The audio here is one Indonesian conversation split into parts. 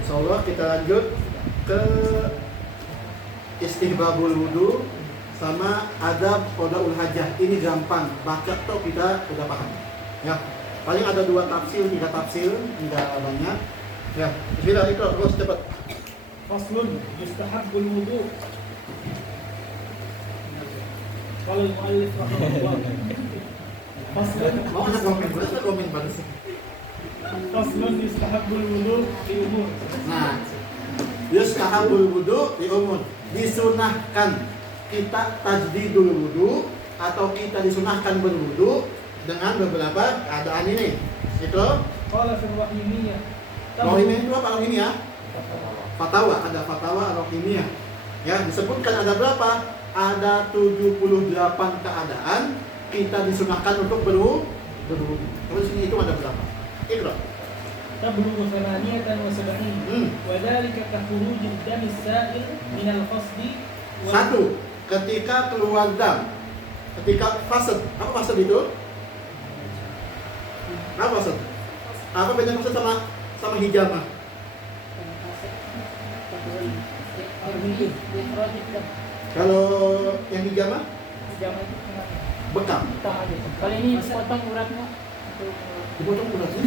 Insyaallah kita lanjut ke istihbabul wudu sama adab qadaul hajah. Ini gampang, baca tuh kita udah paham. Ya. Paling ada 2 tafsir, 3 tafsir, enggak banyak. Ya, bismillah itu terus cepat. Faslun yustahabbul wudu. Qala al-muallif rahimahullah. Faslun Mau ada komen pada sih. Faslun yustahabbul wudu fi umur. Nah, yustahabul wudu di umum, disunahkan kita tajdidul wudu atau kita disunahkan berwudu dengan beberapa keadaan ini. Itu Qala fi rahimiyah. rohimiyah itu apa rohimiyah? Fatwa, ada fatwa rohimiyah. Ya, disebutkan ada berapa? Ada 78 keadaan kita disunahkan untuk berwudu. Terus ini itu ada berapa? Ikra. Tablughu thamaniyatan wa sab'in. Wa dhalika ka khurujid dami as-sa'il min al-fasdi. Satu, ketika keluar dam, ketika fasad. Apa fasad itu? Apa fasad? Apa bedanya fasad sama hijamah? Kalau yang hijamah bekam. Kalau ini potong uratnya Dipotong udah sih.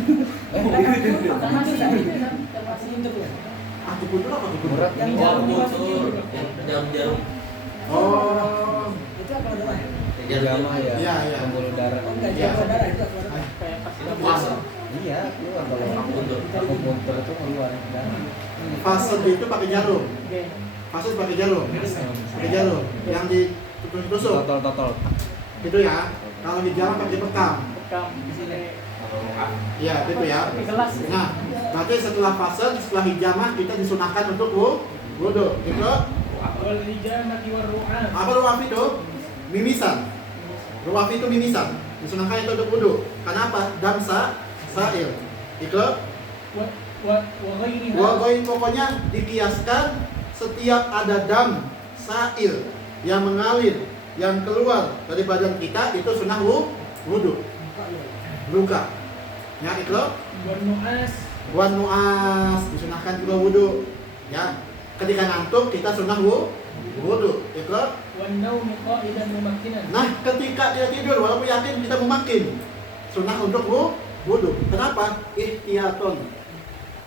Aku putur apa aku putur? Urat yang jarum. Oh, Itu apa namanya? Jama ya. Iya, iya. Pembuluh darah. Oh enggak, Iya. jarum darah itu apa? kayak pas Itu puasa. Iya, keluar kalau aku puntur itu keluar darah. fasad itu pakai jarum. Fasad pakai jarum. Pakai jarum. Yang ditusuk. Totol. Itu ya. Kalau hijamah pakai bekam. bekam di sini Iya, itu ya. pakai gelas. Nah, berarti setelah fasad, setelah hijamah kita disunahkan untuk wudu. Gitu. Wal hijamati war ru'an. Apa ruwaf itu? Mimisan. Ruwaf itu mimisan. Disunahkan itu untuk wudu. Kenapa? Damsa sa'il. Itu Wa ghairiha. wagoin pokoknya dikiaskan setiap ada dam sa'il yang mengalir, yang keluar dari badan kita itu sunnah wudu. Luka. Ya, itu Wan nu'as. wan nu'as disunahkan juga wudu. Ya. Ketika ngantuk kita sunnah wudu. Itu. Wan naumi qa'idan mumakkinan. Nah, ketika dia tidur walaupun yakin kita memakin sunnah untuk wudu. Kenapa? Ihtiyaton.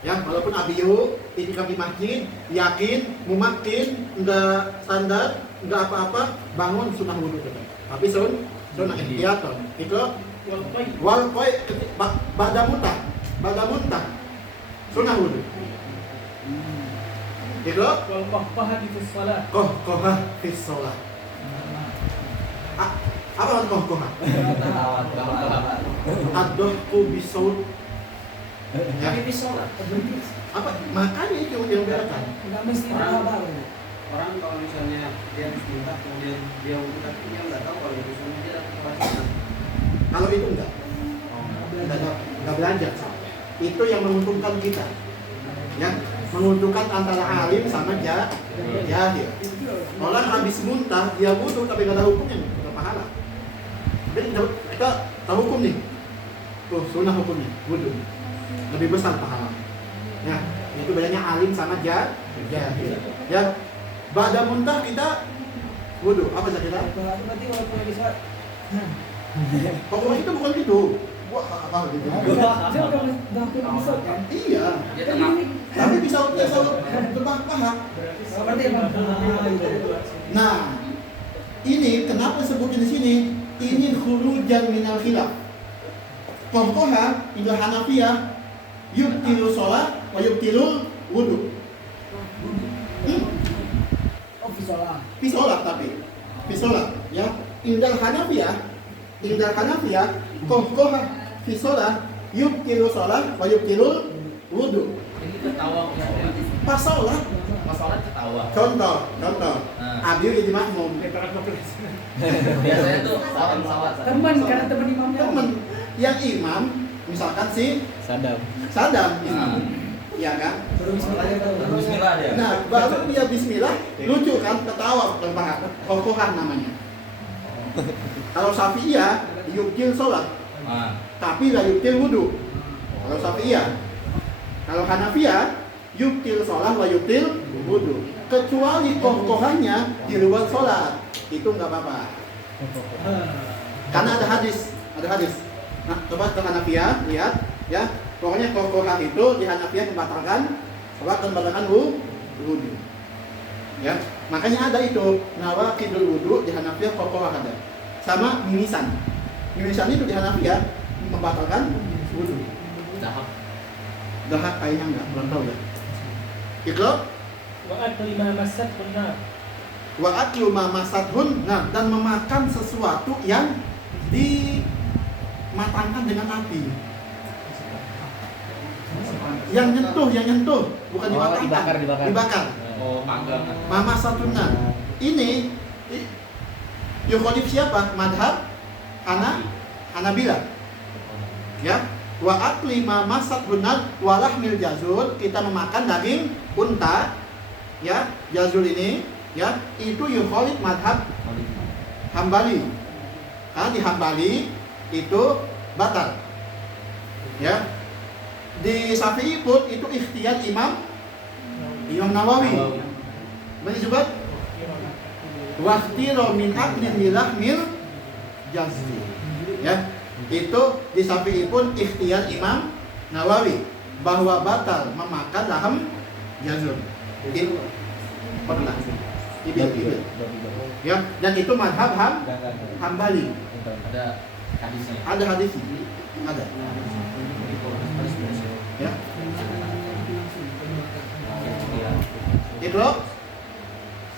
Ya, walaupun abiyu itikaf di masjid, yakin memakin, enggak standar, enggak apa-apa, bangun sunnah wudu tetap. Tapi sunnah ihtiyaton. Itu Wal qai'. wal qai ba'da muntah. Sunnah wudu. Itu Wal qahqahati fi shalah. qahqahah fi shalah. Apa qahqahah? Ad-dhahku bisaut. Ya. Tapi sholat. Apa makanya itu yang bedakan. Enggak mesti apa. Orang kalau misalnya dia habis minta kemudian dia wudu tapi dia nggak tahu kalau itu sunnah dia dapat kewajiban. Kalau itu enggak belajar. Itu yang menguntungkan kita. Ya, menguntungkan antara alim sama jahil. Orang habis muntah dia wudu tapi enggak ada hukumnya, enggak pahala. Jadi kita tahu hukum nih. Tuh sunnah hukumnya, wudu. Lebih besar pahala. Ya, itu bedanya alim sama jahil. Ya, pada muntah kita wudu. Apa saja kita? Berarti walaupun lagi sholat. Pokoknya itu bukan gitu. Wah, apa gitu? Dia udah bisa kan? Iya. Dia tengah. Tapi bisa terbang paha. Berarti emang Nah, ini kenapa disebutnya di sini? Ini khurujan minal khilaf. Qahqahah indah Hanafiyah yubtilu sholat wa yubtilul wudu. oh sholat. Fi sholat tapi. Fi sholat ya. Indah Hanafiyah qahqahah fi sholat yubtilu sholat wa yubtilul wudu. Ini ketawa ya. Pas sholat. Pas sholat ketawa. Contoh. Abi jadi makmum. Biasanya tuh sawat. Teman karena teman imamnya. Temen yang imam misalkan si Sadam imam. Iya kan? Baru bismillah ya tahu. Bismillah dia. Nah, baru dia bismillah, lucu kan, ketawa terbahak. Qahqahah namanya. Kalau Syafi'iyah yukil sholat, Nah, tapi la yukil wudu. Kalau Hanafiyah. Kalau Hanafiyah yubtil sholat wa yubtil wudu. Kecuali kokohannya di luar sholat, itu nggak apa-apa. Karena ada hadis. Nah, coba ke Hanafiyah, lihat ya. Pokoknya kokohah itu di Hanafiyah membatalkan sholat dan membatalkan wudu. Ya, makanya ada itu nawaqidul wudu di Hanafiyah kokohah ada. Sama mimisan. Mimisan itu di Hanafiyah membatalkan wudu. Dahak kayaknya enggak, belum tahu ya. Iqra Wa akli ma massathu an-nar. wa aklu ma masathun, nah, dan memakan sesuatu yang dimatangkan dengan api. Yang nyentuh, bukan Oh, dimatangkan. dibakar. Oh, panggang. Mama satuna. Ini yukhalif siapa? Madhab Hanabila. Ya. Wa akli ma masathun wa lahmil jazur, kita memakan daging unta, ya, jazur ini, ya, itu yukhalif madhab Hambali. Karena di Hambali itu batal. Ya. Di Syafi'i pun itu ikhtiyar Imam Nawawi. Menyebut waktiro min aklin milahmil jazri. Ya, itu di Syafi'i pun ikhtiyar Imam Nawawi bahwa batal memakan laham jazur. Itu pernah. Ibil. Ya, dan itu madhab Hambali. Ada hadisnya. Ada hadisnya. Ada. Ya. Itu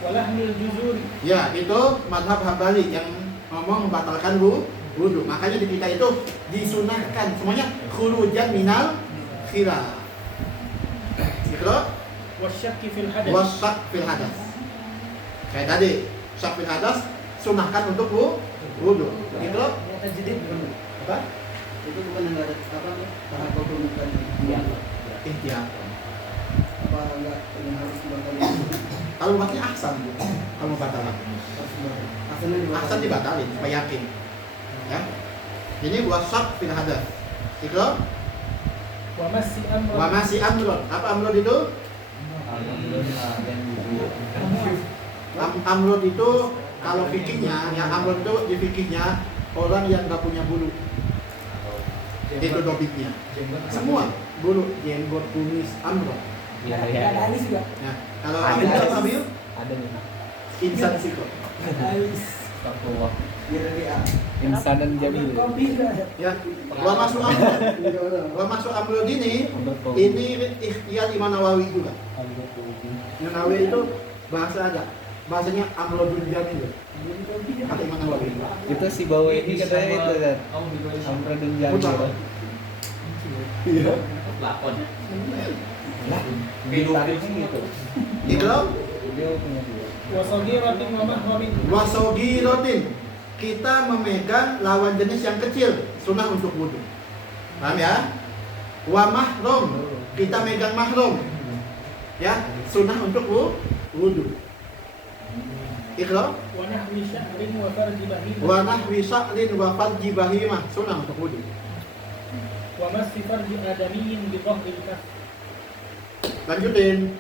Wa lahmil juzuri. ya, itu madhab Hambali yang ngomong membatalkan wudu. Makanya di kita itu disunahkan semuanya khurujan minal khilaf. Itu Wa syakki fil hadas. wasak fil hadas. Kayak tadi, syak fil hadas sunahkan untuk wudu. Itu Ternyata jadid bukan. apa? Itu bukan yang nggak ada apa tahap bukan Ihtiyat. apa enggak yang harus dibatalkan. Kalau mati ahsan, kalau batalkan. Ahsan dibatalin supaya yakin. Ya. Ini wasak fil hadas. Itu Wa massi amra. wa masih amrod. Apa amrod itu? Amrod itu kalau fikihnya, yang amrod itu di fikihnya orang yang nggak punya bulu. Itu topiknya. Semua bulu, jenggot, kumis, amrod. Ada alis juga. Nah, kalau Ada. ambil apa ambil? Ada nih. Insan siko. Alis. Astagfirullah. Biar dia Insan dan jamil. Kopi juga ada. Ya, wa masuk amrod. Wa masuk amrod ini ikhtiar Imam Nawawi juga. Imam Nawawi itu bahasa ada. Bahasanya amrodul jamil. Kata Imam Nawawi. Itu si bawa ini katanya itu kan. Amradun jamil. Iya. lakon. Lah, tarifnya gitu. Itu Dia punya dua. Wa saghiratin wa mahramin. wasogirotin, kita memegang lawan jenis yang kecil, sunnah untuk wudhu. Paham ya? Wa mahrum, kita megang mahrum, ya, sunnah untuk wudhu. Ikhlas. Wa nahwi sya'rin wa farji bahim. Wa nahwi sa'lin wa farji bahimah, sunnah untuk wudhu. Wa massi farji adamiyyin bi dhahril kaf. Lanjutin.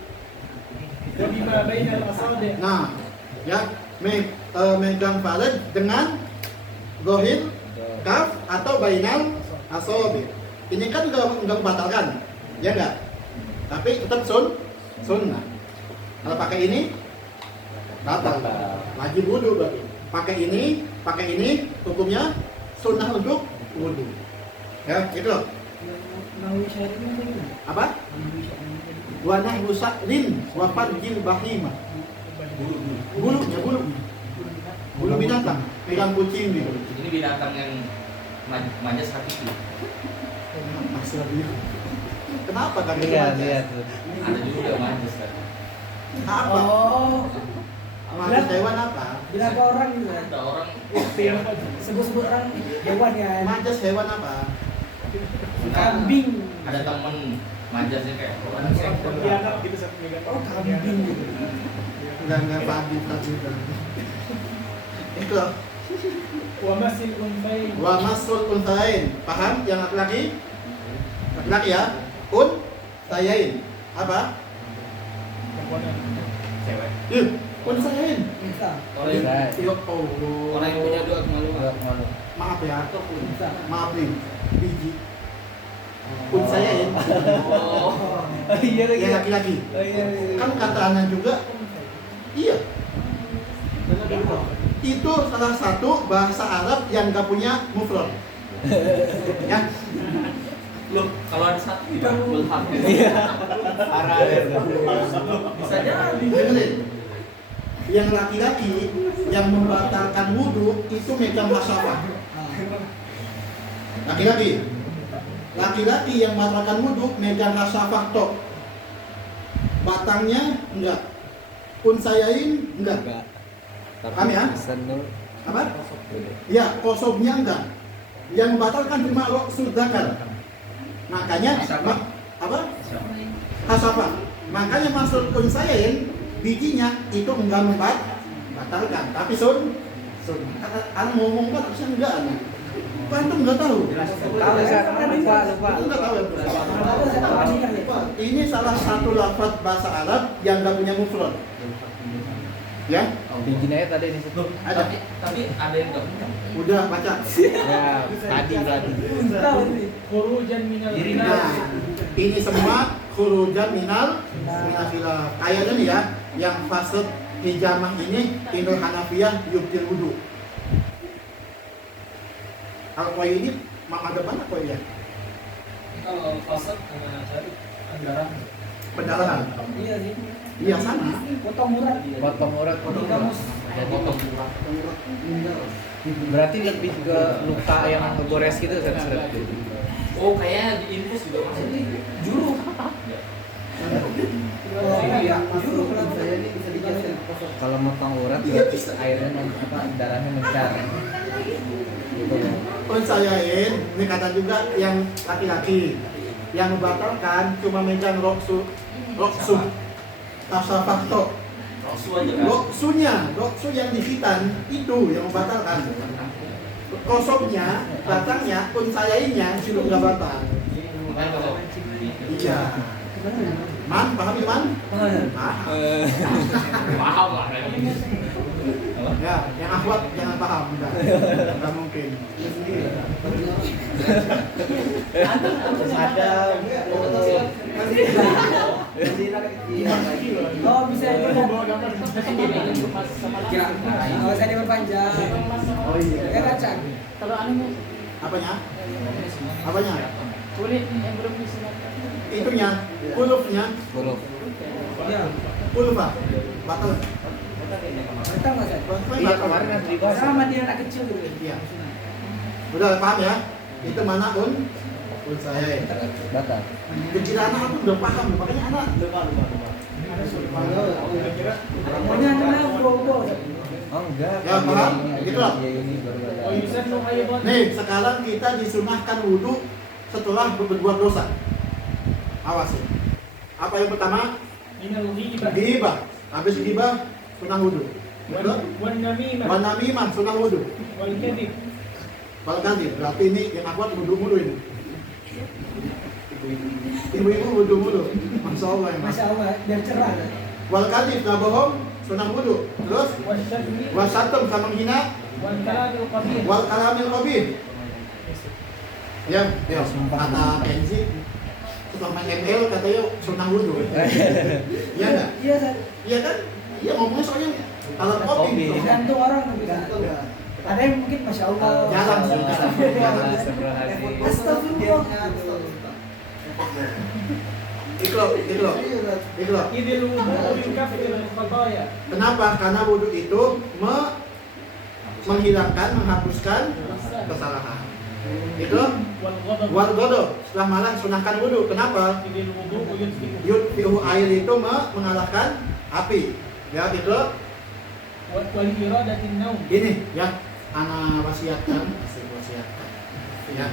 Wa bima bainal asabi'. Nah, ya, megang faraj dengan zahir kaf atau bainal asabi. Ini kan enggak membatalkan, ya enggak? Tapi tetap sunnah. Kalau pakai ini batal, wajib wudhu berarti. Pakai ini hukumnya sunnah untuk wudhu. Ya, itu loh. Nawi syari'nya apa gimana? Apa? Nawi syari'nya. Wa nahwu sa'lin wa farjil bahimah. Bulu binatang, pegang kucing gitu. Ini binatang yang manjas hakiki. Kenapa kan Lihat, lihat. Ada juga yang manjas kan. Apa? Oh, Manjas hewan apa? berapa orang gitu kan? Ada orang Sebut-sebut orang hewan ya. Manjas hewan apa? Kambing. ada temen manjasnya kayak orang sektor. Pontianak gitu satu megang. Oh, kambing gitu. Enggak pagi tadi. Itu Wa massil unfayn. wa masul untain. Paham yang laki-laki? Laki-laki ya? Sayain. Apa? Cewek. Sayain. Bisa. Ya Allah. Orang yang punya dua kemaluan. Malu. Maaf ya. Bisa. Maaf nih. Biji. Sayain. Oh. Iya lagi. Yang laki-laki. Iya. Kan kata anak juga. Iya. Itu salah satu bahasa Arab yang gak punya mufrad. Ya. Loh, kalau ada satu belham. Iya. Parah deh. Bisa jadi. Dengerin. Yang laki-laki yang membatalkan wudhu itu megang hasafah. Laki-laki. Laki-laki yang membatalkan wudhu megang hasafah tok. Batangnya enggak. Unsayain enggak. Paham ya? Apa? Ya, kosobnya enggak. Yang membatalkan cuma sudakan. Makanya apa? Hasafah. Makanya masuk unsayain bijinya itu enggak membatalkan. Tapi sun ngomong kan harusnya enggak. Antum enggak tahu. Tahu saya lupa. Enggak tahu ya. Ini salah satu lafaz bahasa Arab yang enggak punya mufrad. Ya? Bikinnya tadi di situ. Ada. Tapi ada yang enggak punya. Udah baca. Ya, tadi. Khurujan minal Diri khilaf. Nah, ini semua khurujan minal khilaf. Kayaknya nih ya, yang fasad hijamah ini Indul Hanafiyah yubtil wudu. Kalau koi ini ada banyak koi ya? Kalau fasad karena cari anggaran. Pendarahan. Iya sih. Iya sama. Potong urat. Potong urat. Di kamus. Jadi potong kurang. Berarti lebih ke luka yang ngegores gitu seret-seret gitu. Oh, kayaknya di infus juga masih. Juru. Iya. Juru kalau Saya ini bisa dijelaskan. Kalau motong urat airnya darahnya mencar. Gitu. Unsayain, ini kata juga yang laki-laki yang membatalkan cuma megang roksu tasafakto. Rosu aja kan. Roksu yang di hitan itu yang membatalkan. Kosongnya, batangnya, unsayainnya itu nggak batal. Makanya kalau Iya. Man, paham ya man? Paham. paham lah. Ya, yang akhwat jangan paham, enggak mungkin. Ada Oh bisa itu. Kira. Nggak usah diperpanjang. Oh iya. Ya kacang. Kalau anu Apanya? Apanya? kulit yang belum disunatkan. Itunya, kulufnya, bulu. Iya. kulufah, batal. Betul nggak sih? Iya kemarin kan dibahas. Sama dia anak kecil gitu. Iya. Udah paham ya? Itu mana saya. Batal. Kecil anak aku udah paham, makanya anak lupa. Maunya anak bro. Oh enggak. Ya, paham? Gitu loh. Iya ini baru ada. Oh Yusuf no ayat. Nih, sekarang kita disunahkan wudhu setelah berbuat dosa. Awas ya. Apa yang pertama? Minal ghibah. Ghibah. Habis ghibah, sunah wudhu. Betul? Wan namimah. Wan namimah, sunah wudhu. Wal kadhib. Wal kadhib, berarti ini yang akhwat wudhu mulu ini. Ibu-ibu wudhu mulu. Masya Allah ya mas. Masya Allah biar cerah. Wal kadhib, gak bohong, sunah wudhu. Terus, Wasyatmi. wasatum sama menghina, Wal kalamil qabih. wal kalamil qabih. Ya, kata Kenzi, setelah main ML katanya sunah wudhu. Iya enggak? Iya Sat. Iya kan? Iya ngomongnya soalnya alat kopi. Tergantung orang tapi Sat. Ada yang mungkin Masya Allah. Jarang sih, jarang. Astagfirullahaladzim. Astagfirullah. Ikhlas. Idil wudu yukaffiru al-khataya. Kenapa? Karena wudhu itu menghilangkan, menghapuskan kesalahan. Itu Wal ghadab. wal ghadab. Setelah malam sunahkan wudhu. Kenapa? Idil wudu yutfi'u. Yudfi'u air itu mengalahkan api. Ya itu Wal iradatin naum. ini yang anak wasiatkan. Ya,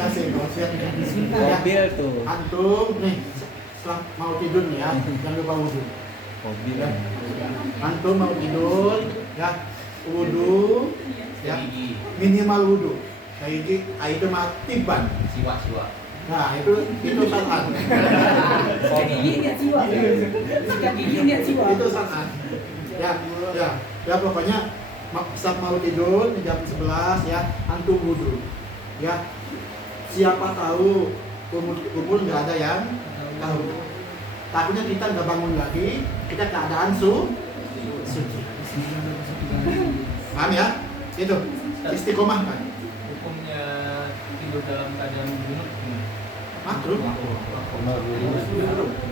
kasih wasiatkan. Ya, Mobil tuh. antum nih setelah mau tidur nih ya, jangan lupa wudhu. Mobil. Ya. Antum mau tidur, ya wudhu, ya minimal wudhu. Kayak itu mah tiban. Siwa. Nah, itu syar'an. Sikat gigi niat siwa. Sikat gigi niat siwa. Itu syar'an. Ya pokoknya saat mau tidur di jam 11 ya, antum wudu. Ya. Siapa tahu kumul nggak ada yang tahu. Takutnya kita nggak bangun lagi, kita keadaan suci. Paham ya? Itu istiqomah kan? Hukumnya tidur dalam keadaan junub. Makruh.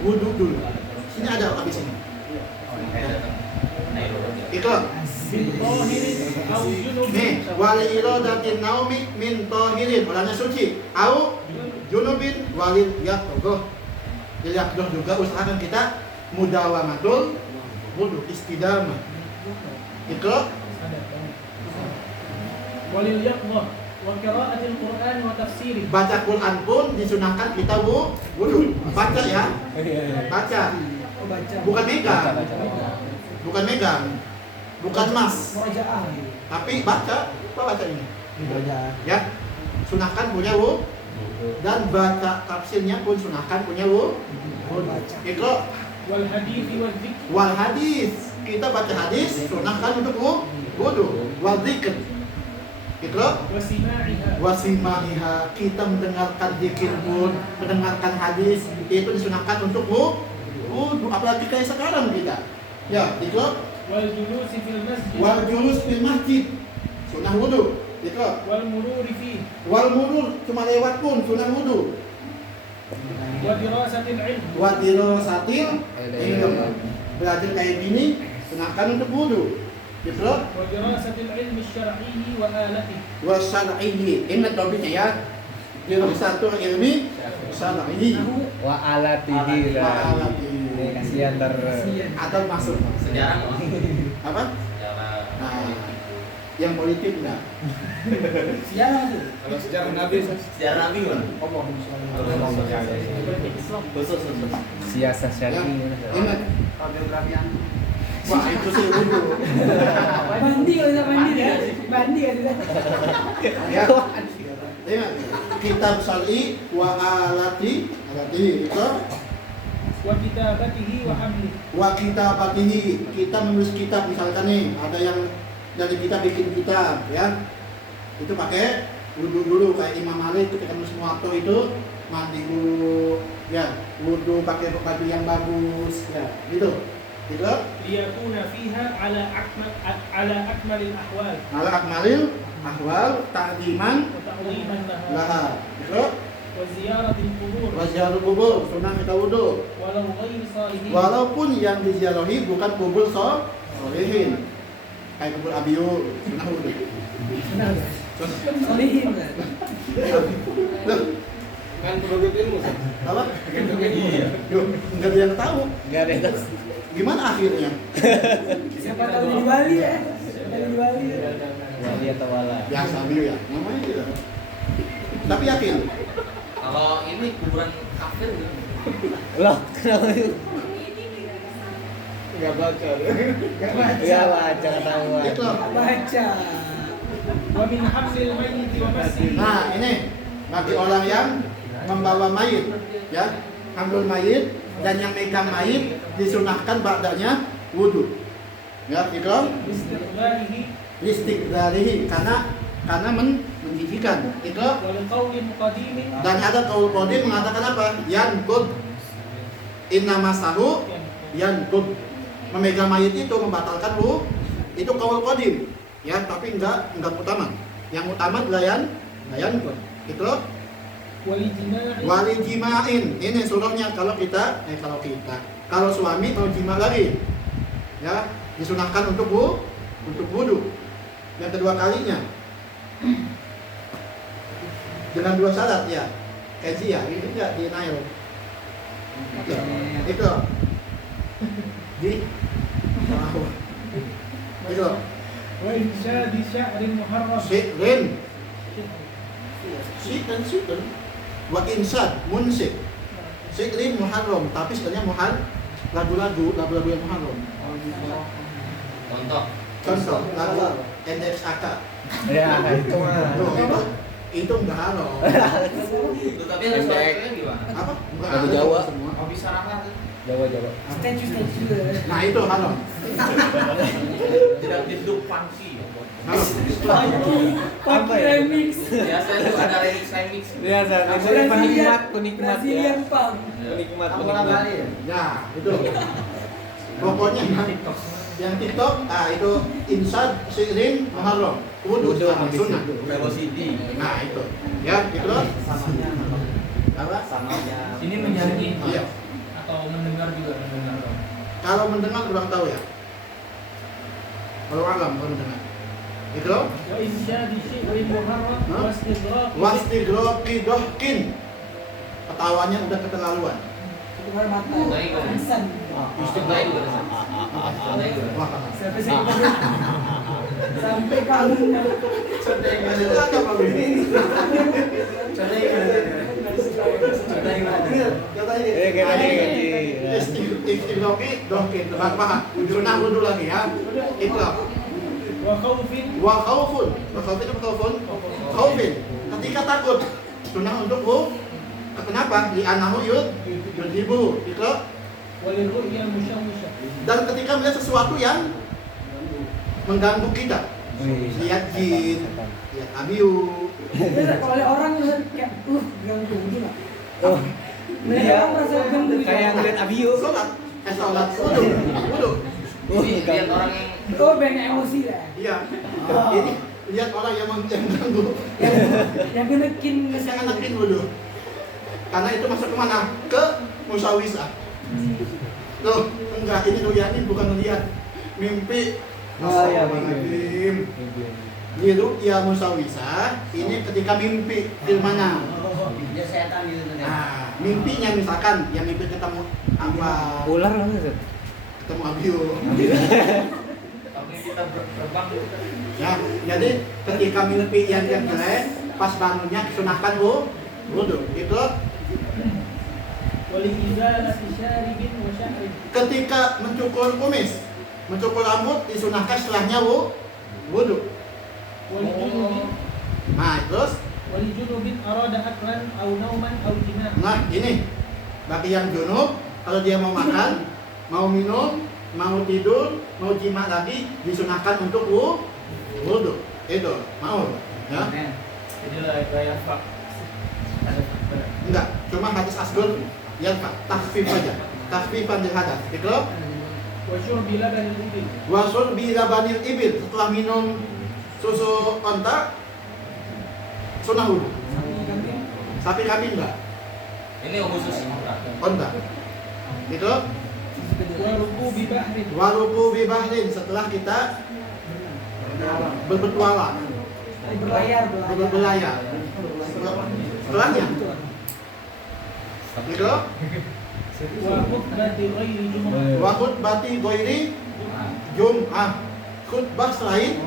Wudu dulu. Sini ada habis ini. Iqra. Nih, wali iradatin naumi min tahirin, orangnya suci. Au junubin walil yaqdoh. Yaqdoh juga usahakan kita mudawamatul wudu istidamah. Iqra. Walil yaqdah wa qira'atil Qur'an wa tafsiri. Baca Quran pun disunahkan kita wudu. Baca ya. Baca. Oh, baca. Bukan megang. Bukan megang. Bukan mas. Murojaah. Tapi baca. Apa baca ini? Baca. Ya. Sunahkan punya dan baca tafsirnya pun sunahkan punya Iqra. Wal hadithi wal dzikr. Wal hadis. Kita baca hadis sunahkan untuk wudu. Wal dzikr. Iqra. Wa sima'iha. Wasimahiha, kita mendengarkan zikir pun, mendengarkan hadis itu disunahkan untuk wudu. Apalagi kayak sekarang kita. Ya, Iqra. Wal julusi fil masjid. Wal julus fil masjid, sunah wudu. Iqra. Wal mururi fi. Wal murur, cuma lewat pun sunah wudu. Wa dirasatil ilm. Wa dirasatil ilm, belajar kayak gini sunahkan untuk wudu. Iqra. Wa dirasatil ilmi syar'i wa alatihi. Wa syar'iyyi, ingat topiknya ya. Dirasatul ilmi syar'i Wa alatihi. wa alatihi. Ini kasihan Atau masuk Sejarah loh. apa? Sejarah. Nah, yang politik enggak. Siapa tuh? Kalau sejarah Nabi gimana? Khusus. siasat Yang syar'i. ingat, Biografi yang wah itu sih wudu. Bandi kalau bandi ya. Bandi kan itu. Ya. Ingat, kitab syar'i wa alati itu Wa kitabatihi wa hamli. wa kitabatihi, kita menulis kitab misalkan nih, ada yang dari kita bikin kitab ya. Itu pakai wudu dulu kayak Imam Malik ketika nulis Muwatta itu mandi dulu ya, wudu pakai baju yang bagus ya, gitu. Gitu. Liyakuna fiha ala akmalil ahwal Malah akmalil ahwal ta'ziman wa ta'ziman laha laha. Gitu. wa ziyaratil qubur Waziarul kubur, sunah kita wudu. walau ghairi salihin. Walaupun yang diziarahi bukan kubur sholihin. Kayak kubur Abiyu, sunah wudu. Solihin kan. Loh, kan produk ilmu kan? apa? Iya. Yo, enggak ada yang tahu. Enggak ada itu. Gimana akhirnya? Siapa tahu di Bali ya? Dari Bali. Wali atau wala. Biasa Abiyu ya, namanya gitu. Tapi yakin. Kalau ini kuburan kafir gitu. Loh, kenapa itu? Enggak baca. Gak baca. Ya baca ketahuan. Itu. Baca. Wa min hamlil mayyit wa masih. Nah, ini bagi orang yang membawa mayit, ya, ambil mayit dan yang megang mayit disunahkan ba'danya wudu. Ya, ikram Istiqlalihi listiqlalihi karena menjijikan. Ikram. wa liqaulin qadimin Dan ada kaul qadim mengatakan apa? Yanqud. Inna masahu yanqud. Memegang mayit itu membatalkan wudu. Itu kaul qadim. Ya, tapi enggak utama. Yang utama adalah yanqud. Itu wali jima'in. Ini surahnya kalau suami mau jima lagi. Ya, disunahkan untuk wudu. Yang kedua kalinya. Dengan dua syarat ya. Kenzia, ini enggak di Nail. Itu. Di itu. wa insyadi sya'rin muharram. Syi'rin. Syi'rin. Wa insad munsik. Syi'rin muharram, tapi sebenarnya lagu-lagu yang muharram. Contoh. Contoh lagu NXAK. Ya, itu mah. Loh, Itu enggak haram. Tapi harus Pendek. bahasanya gimana? Apa? Enggak Lagu ada Jawa. semua. Mau bisa ramah tuh. Jawa. Statue. Nah, itu haram. Tidak duduk funky. Haram. Apa ya? remix. Biasa itu ada remix. Biasa, penikmat Brazilian punk. Penikmat. Ya, itu. Pokoknya yang TikTok, itu insad syirin muharram. Wudu Wudu sama habis sunnah. itu. Velocity. Nah, itu. Ya, gitu loh. Apa? Ini menyanyi Iya. atau mendengar juga mendengar. Kalau mendengar kurang tahu ya. Kalau alam kalau mendengar. Gitu loh. Wa insyadi syi'rin muharram Hah? wastidraq. Wastigroki dohkin. Ketawanya udah keterlaluan. Keluar mata. Baik, Om. Hasan. Istiqlal juga ada. Wah, Sampai kamu. itu ada Pak Bin. Istigroki dohkin. Tebak paha. Sunnah wudu lagi ya. Itu loh. Wa khawfin Wa khaufun. Wa khaufin apa khaufun? Khaufin. Ketika takut. Sunnah untuk kenapa? Di anahu yudhibu. Itu loh. wa lirru'ya musyawwisha. Dan ketika melihat sesuatu yang mengganggu kita, lihat jin, lihat abiu, Biasa kalau ada orang kayak ganggu gitu lah. Oh, Mereka iya. orang merasa ganggu. Kayak ngeliat Abiu. sholat, wudu. Ini lihat orang yang Oh, banyak emosi lah. Iya. Ini lihat orang yang mengganggu, Yang genekin yang anakin wudu. Karena itu masuk kemana? Ke musawisah. Tuh, enggak, ini Ruyanin bukan lihat mimpi. Oh, iya, Astagfirullahaladzim. Di ru'ya musawisah, ini ketika mimpi firmana. dia setan gitu kan. Nah, mimpinya misalkan yang mimpi ketemu apa? Ular lah Ustaz. Ketemu abiu. Tapi kita terbang gitu kan. Ya, jadi ketika mimpi yang jelek, pas bangunnya disunahkan wudu. Itu Wa li izalati syaribin wa sya'rin. ketika mencukur kumis, mencukur rambut disunahkan setelahnya wudu. Wa li junubin Nah, terus wa li junubin arada aklan aw nauman aw jima'. nah ini bagi yang junub, kalau dia mau makan, mau minum, mau tidur, mau jima lagi disunahkan untuk wudu. Itu mau ya? Inilah gaya Pak. Enggak, cuma hadis asgul yang tahfif aja. Tahfifan lil hadas. Itu Wa syurbi labanil ibil. wasul bi labanil ibil, setelah minum susu onta sunah wudu. Sapi kambing enggak? Ini khusus Onta. Itu Wa rukubi bahrin. waruku bi bahrin, setelah kita berpetualang, berbelayar. Setelahnya itu Wa khutbati ghairi jumu'ah. wa khutbati ghairi jum'ah, khutbah selain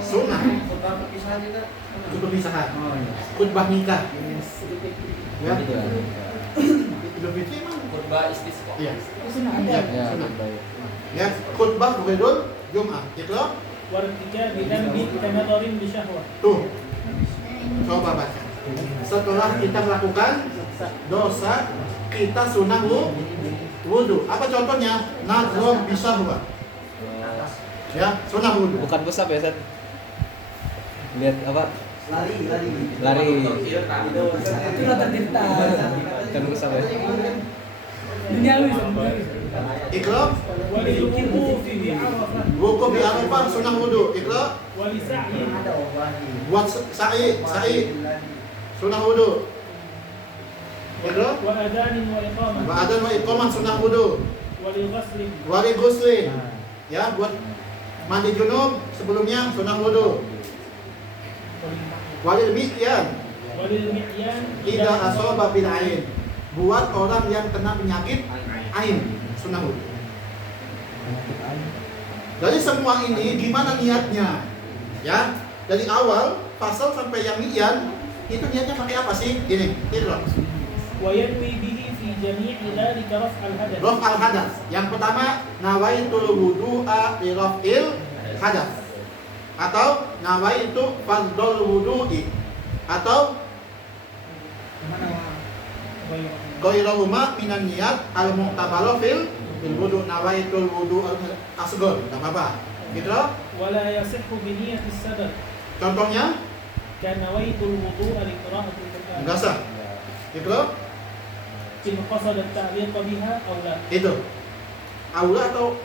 sunnah, khutbah perpisahan kita. perpisahan, khutbah nikah, ya. Idul Fitri emang Khutbah istisqa. iya, Sunnah ada. iya, sunnah. Ya, khutbah ghairul jum'ah, itu Wa irtikabi dhanbi kanadharin bi syahwah. tuh. Coba baca. Setelah kita melakukan dosa, kita sunnah wudu. Apa contohnya? Nadhrom bisahwa. Ya, sunnah wudu. Bukan pusap ya Ustaz. Lihat apa? Lari. Itu rata tirta. Bukan pusap ya. Duniawi. Iqra, Wa lil wuqufi bi Arafah. wuku bi Arafah sunnah wudu. Iqra, Wa li sa'yin. buat sa'i sunnah wudu. Iqra, Wa adanin wa iqamah. wa adzan wa iqamah sunnah wudu. Wa li ghaslin. Wali guslin. Ya, buat mandi junub sebelumnya sunnah wudu. Walil mi'yan Wa lil mi'yan. idza asaba bil ain. Buat orang yang kena penyakit ain sunnah wudu. Dari semua ini gimana niatnya? Ya, dari awal pasal sampai yang mi'yan itu niatnya pakai apa sih? Gini, ikhlas. Wa yanwi bihi fi jami'i dhalika raf'al hadath. Raf al hadas. Yang pertama nawaitul wudu'a li raf'il hadas. Atau nawaitu fardhul wudu'i. atau ghairahuma minan niyat al-mu'tabalah fil wudu, nawaitul wudu al-asghar, enggak apa-apa. Gitu. ولا يصح بنية السبب Contohnya كنويت الوضوء لقراءة القرآن enggak sah. Gitu. إن قصد التعليق بها أو لا. Itu. Aula atau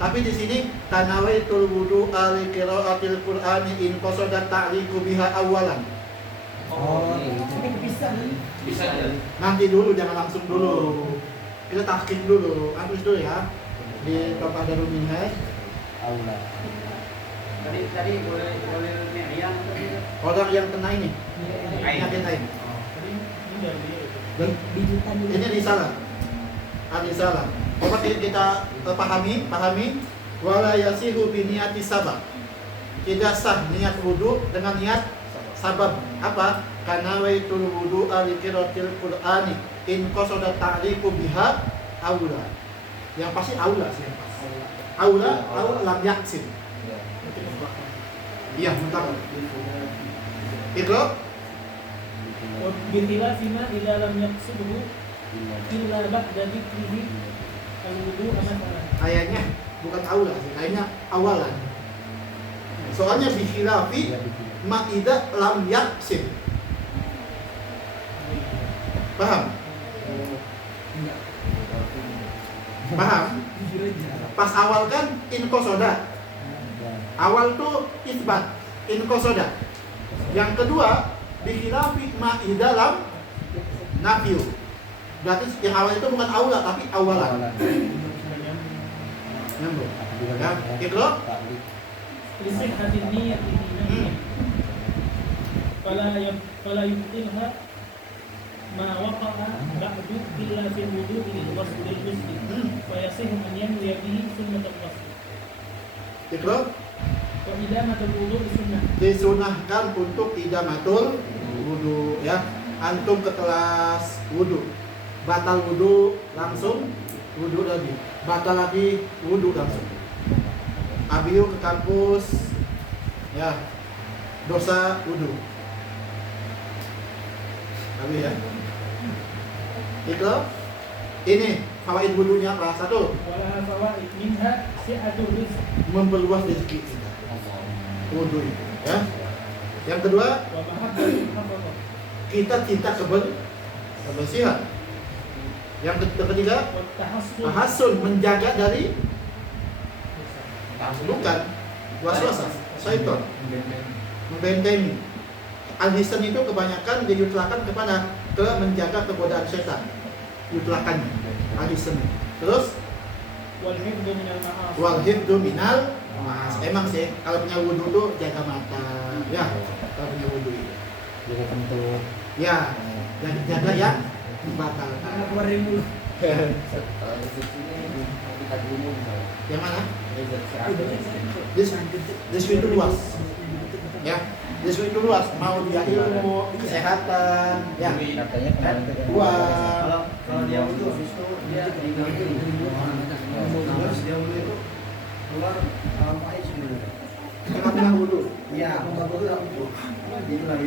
tapi di sini tanawaitul wudu ali qiraatil qur'ani in qasada ta'liqu biha awalan. Bisa ya. Nanti dulu, jangan langsung dulu. Kita tahqiq dulu, antus dulu ya. Di Bapak Darul Minhaj. Tadi boleh ayam tadi. Orang yang kena ini, penyakit ain. Dan ini disalah. Disalah. Coba kita pahami. Wala yasihu bi niyati sabab. Tidak sah niat wudu dengan niat sabab. Apa? Karena waitul wudu ali qiraatil qur'ani in qasada ta'liqu biha aula. Yang pasti aula sih yang pas. Aula lam yaksin. Iya, mungkin. Itu وبخلاف ما إذا لم يقصده إلا بعد ذكره الوضوء مثلا. kayaknya bukan aula sih, kayaknya awalan. Soalnya bikhilafi ma'ida lam yaksin. Paham? Paham? Pas awal kan inqasoda. Awal tuh isbat, inqasoda. Yang kedua bikhilafi ma'ida lam nafiu. Berarti yang awal itu bukan aula tapi awalan. Nyambung. Ya, gitu loh. لصحة النية حينئذ فلا يبطلها ما وقع بعد إلا في الوضوء للغسل فيصح أن ينوي به سنة الغسل Gitu loh. وإدامة الوضوء سنة. Disunahkan untuk idamatul wudu ya. Antum ke kelas wudu. Batal wudu langsung wudu lagi. Batal lagi wudu langsung. Abiu ke kampus ya. Dosa wudu. Abi ya. Itu ini fawaid wudunya kelas 1. ولها فوائد منها سعة الرزق Memperluas rezeki kita. Wudu itu ya. Yang kedua, ومحبة الحفظة kita cinta kebersihan. Yang ketiga, والتحصن tahasun, menjaga dari bukan waswasah, syaitan, membentengi. Al-hisan itu kebanyakan diyutlakan kepada menjaga kegodaan syaitan. Yutlakannya al-hisan. Terus والحفظ من المعاصي wal hifdu minal ma'as. Emang sih kalau punya wudu tuh jaga mata ya. Kalau punya wudu itu Jadi kentut. ya, jaga ya membatalkan. Yang mana? Disuit itu luas. Ya, disuit itu luas. Mau dia ilmu, kesehatan, ya. Katanya kemarin itu Uang. Kalau dia wudu habis itu dia tinggal terus dia wudu itu keluar alam air sebenarnya. Kenapa bilang wudu? Iya, kalau wudu itu lagi.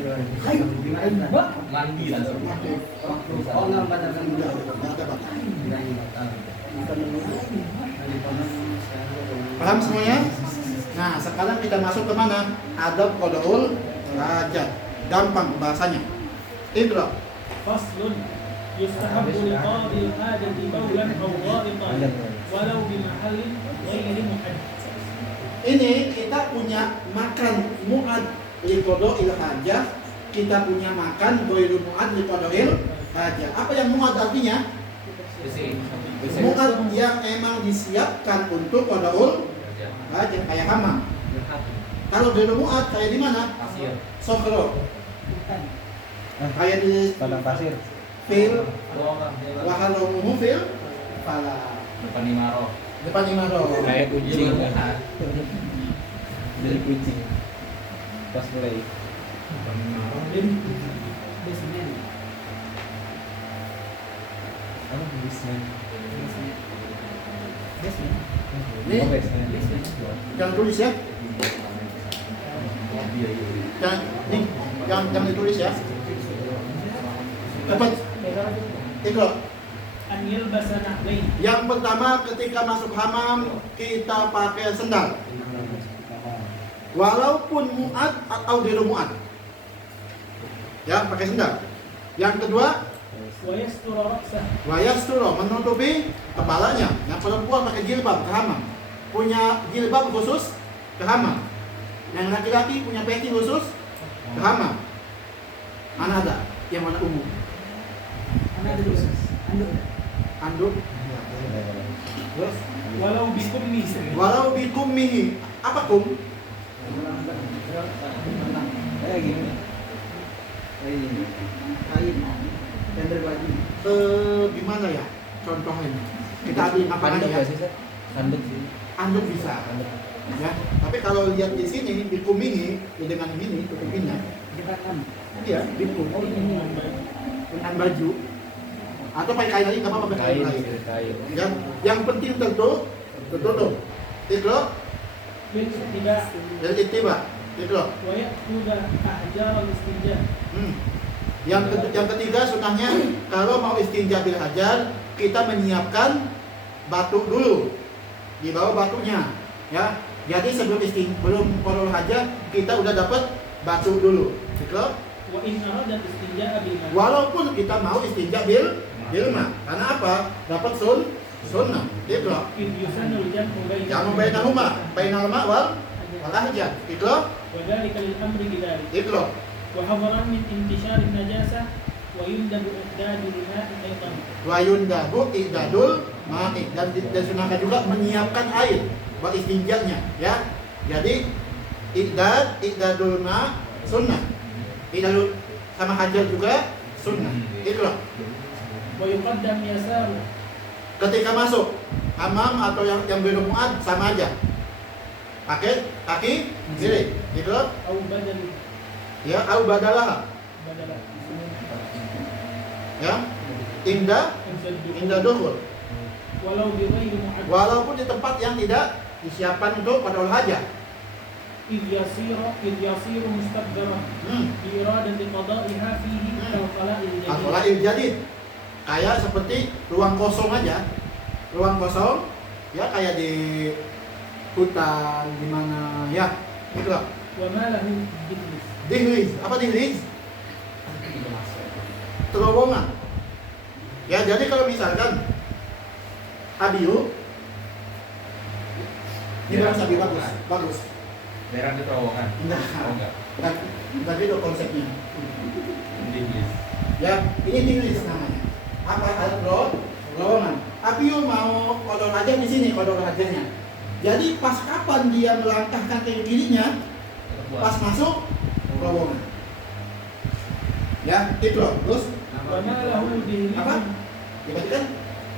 Mandi langsung. Oh, enggak batalkan wudu. Nggak ada batal. Bukan wudu. Paham semuanya? Nah, sekarang kita masuk ke mana? Adab qadaul hajat. Gampang bahasanya. Iqra. فصل يستحب لقاضي الحاجة بولا أو غائطا ولو بمحل غير محدد. Ini kita punya makan mu'ad liqadail hajah. Kita punya makan ghairu mu'ad liqadail hajah. Apa yang mu'ad artinya? Mu'ad yang emang disiapkan untuk qadaul hajah, kayak hamam. Kalau ghairu mu'ad kayak di mana? Sokhro. Kayak di padang pasir. fil wahalomuhu fil fala. Depan imaro. Kayak kucing. Jadi kucing. Pas mulai. Apa bisnis? Ini jangan tulis ya. Jangan, ini jangan ditulis ya. Cepat. Ikut. An yalbasa na'lain. Yang pertama ketika masuk hammam kita pakai sendal. Walaupun mu'ad atau diru mu'ad. Ya, pakai sendal. Yang kedua, Wa yastura ra'sah. wayasturo menutupi kepalanya. Yang perempuan pakai jilbab ke hammam. Punya jilbab khusus ke hammam. Yang laki-laki punya peci khusus ke hammam. Mana ada? Yang mana umum? Mana ada dulu? Anduk. Anduk. Terus, Walau bikummi. walau bikummihi. Apa kum? Kayak gini. Kain. Tender baju. Gimana ya? Contohnya. Kita ambil apa Handuk ya? nggak sih, Seth? Handuk sih. Anduk bisa. Ya. Tapi kalau lihat di sini bikumihi ya dengan ini tutupinnya. Jembatan. Iya, bikum. Oh ini. Dengan baju. Atau pakai kain lagi, nggak apa-apa pakai kain lagi. Kayu. Yang penting tertutup. Itu Tidak. dari ittiba. Itu. Wa ya'khudha ahjar al-istinja. Yang ketiga sunahnya kalau mau istinja bil hajar kita menyiapkan batu dulu di bawah batunya, ya. Jadi belum qorul hajar kita udah dapat batu dulu, gitu. Wa in arada istinja bil ma. Walaupun kita mau istinja bil ma, karena apa? Dapat sunnah, gitu. In yusannu al-jam'u baina. Jamu bainahuma, bainal ma wal hajar, gitu. Wa dzalika lil amri bidzalik. Gitu. Wa hadaran min intishar an-najasah wa yundabu i'dadul ma'i aidan. Wayundabu idadul ma'i dan disunahkan juga menyiapkan air buat istinjanya, ya. Jadi idadul ma sunnah. Idadul sama hajar juga sunnah. Itu loh. Wa yuqaddam yasaru. Ketika masuk hammam atau yang belum mu'ad sama aja. Pakai kaki kiri. Itu loh. Au badal Ya, au badalah. badala. Ya. Indah dukhul. Walau bi ghairi mu'ad. Walaupun di tempat yang tidak disiapkan untuk pada hajat. Idh yasiru mustaqdaran. Bi iradati qada'iha fihi kal khala'il jadid. Al-Qalail jadid. Kayak seperti ruang kosong aja. Ruang kosong ya kayak di hutan di mana ya. Gitu loh. Wa ma lahu dihlis. Dihliz. Apa dihliz? Terowongan. Ya, jadi kalau misalkan Abiu ini bahasa Abiu bagus. Daerah di terowongan. Nah, Oh enggak. tapi itu konsepnya. Di Inggris. Ya, ini dihliz namanya. Apa ada terowongan? Abiu mau kodor aja di sini kodor ajarnya. Jadi pas kapan dia melangkahkan kaki kirinya, pas masuk terowongan. Ya, itu loh. Terus Wa ma lahu dihlis. apa? Ya berarti kan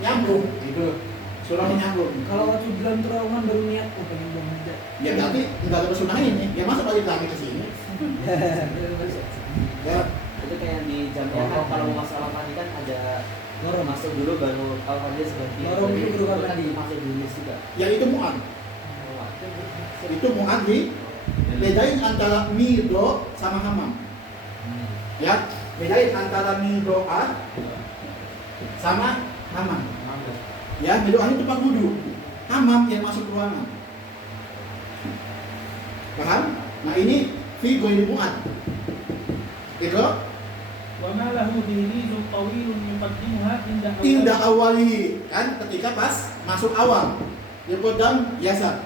nyambung gitu. Surahnya nyambung. Kalau waktu dalam terowongan baru niat pengen buang aja. Ya berarti enggak ada sunnah ini. Ya masa balik lagi ke sini? Ya, Itu kayak di jamnya kan kalau masalah tadi kan ada masuk dulu baru kalau ada sebagian Lorong itu berupa tadi. masuk dulu juga. yang itu mu'ad. Itu mu'ad nih. Bedain antara midro sama hammam. Ya, bedain antara midro'ah sama hammam. Ya, midro'ah itu tempat wudhu. Hammam yang masuk ruangan. Paham? Nah ini fi ghairi mu'ad. Itu Wa ma lahu dihlizun tawilun yuqaddimuha inda awali kan ketika pas masuk awal. Yang kodam biasa.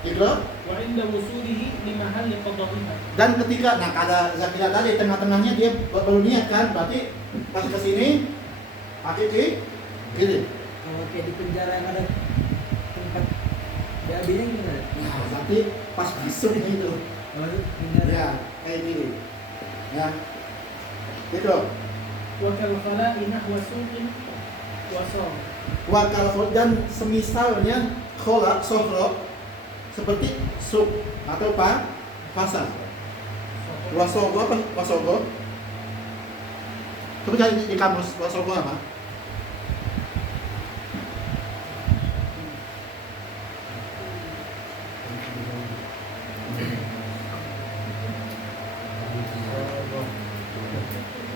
Itu wa inda wusulihi li mahalli qada'iha. dan ketika nah kada zakira tadi tengah-tengahnya dia baru niat kan berarti pas ke sini pakai kiri. Kalau kayak di penjara yang ada tempat BAB-nya gimana? Nah, berarti pas masuk gitu. Penjara. Ya, kayak gini. Ya. Gitu. Wa kal khala'i nahwa suqin wa sawm. Wakal dan semisalnya khola sofro seperti suk atau pasar. Wasogo apa? Wasogo. Coba cari di kamus wasogo apa?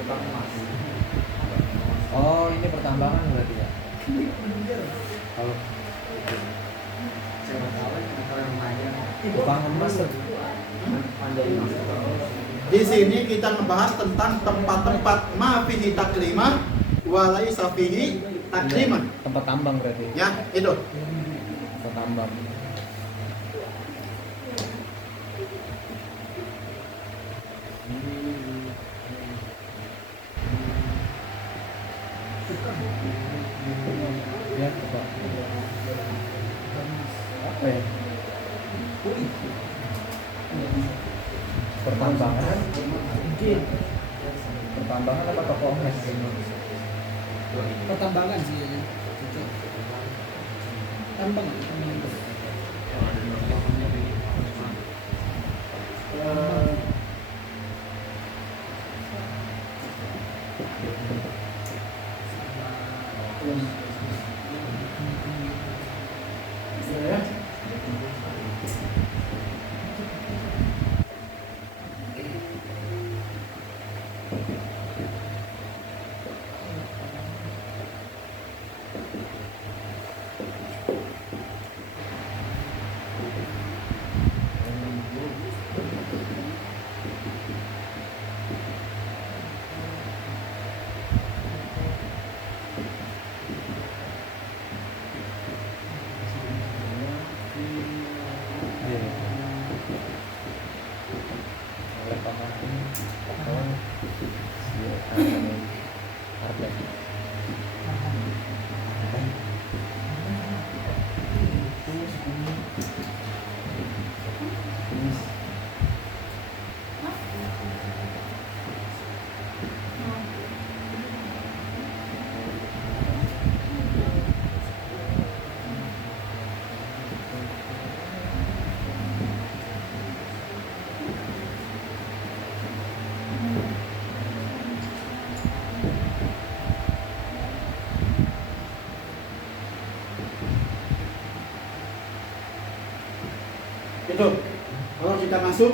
tukang emas. Oh, ini pertambangan berarti ya. Kalau Siapa tahu orang remaja. tukang emas tuh. Pandai emas. Di sini kita membahas tentang tempat-tempat ma fihi taklimah wa laisa fihi taklimah. Tempat tambang berarti. Ya, itu. Tempat tambang. Ya, apa? Apa ya? Pertambangan. Pertambangan apa toko emas? Pertambangan sih ya. Tambang. Ya. Oleh paman kawan harga. Itu. Kalau kita masuk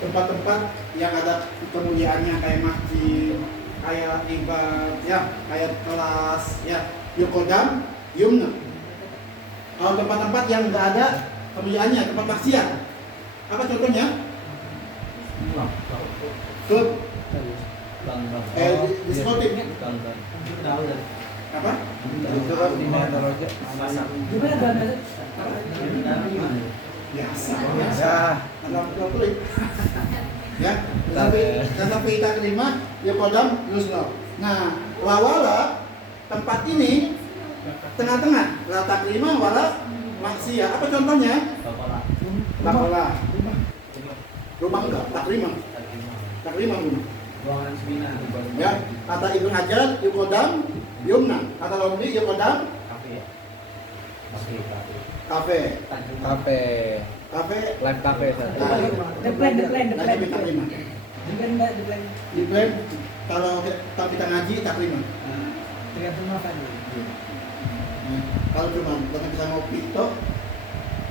tempat-tempat yang ada kemuliaannya kayak masjid, kayak ibadah, ya, kayak kelas, ya, yukodam, yumna. Kalau tempat-tempat yang nggak ada kemuliaannya, tempat maksiat, apa contohnya? Klub, diskotik, apa? Itu kan di mana Roja? Gimana gambarnya? Biasa, Ya, biasa. Dalam kulit. Ya, tapi kita terima yukodam, yusno. Nah, wawala tempat ini tengah-tengah, la taklima wala maksiat. Apa contohnya? Bakola. Rumah enggak, taklima. Taklima rumah. Ruangan seminar. Ya, kata Ibnu Hajar yukodam yumna. Kata Romli yukodam kafe. Kafe live cafe saya. The plan. Lagi taklima. The plan. Di plan kalau kita ngaji taklima. Tergantung makan. Kalau cuma datang kita ngopi toh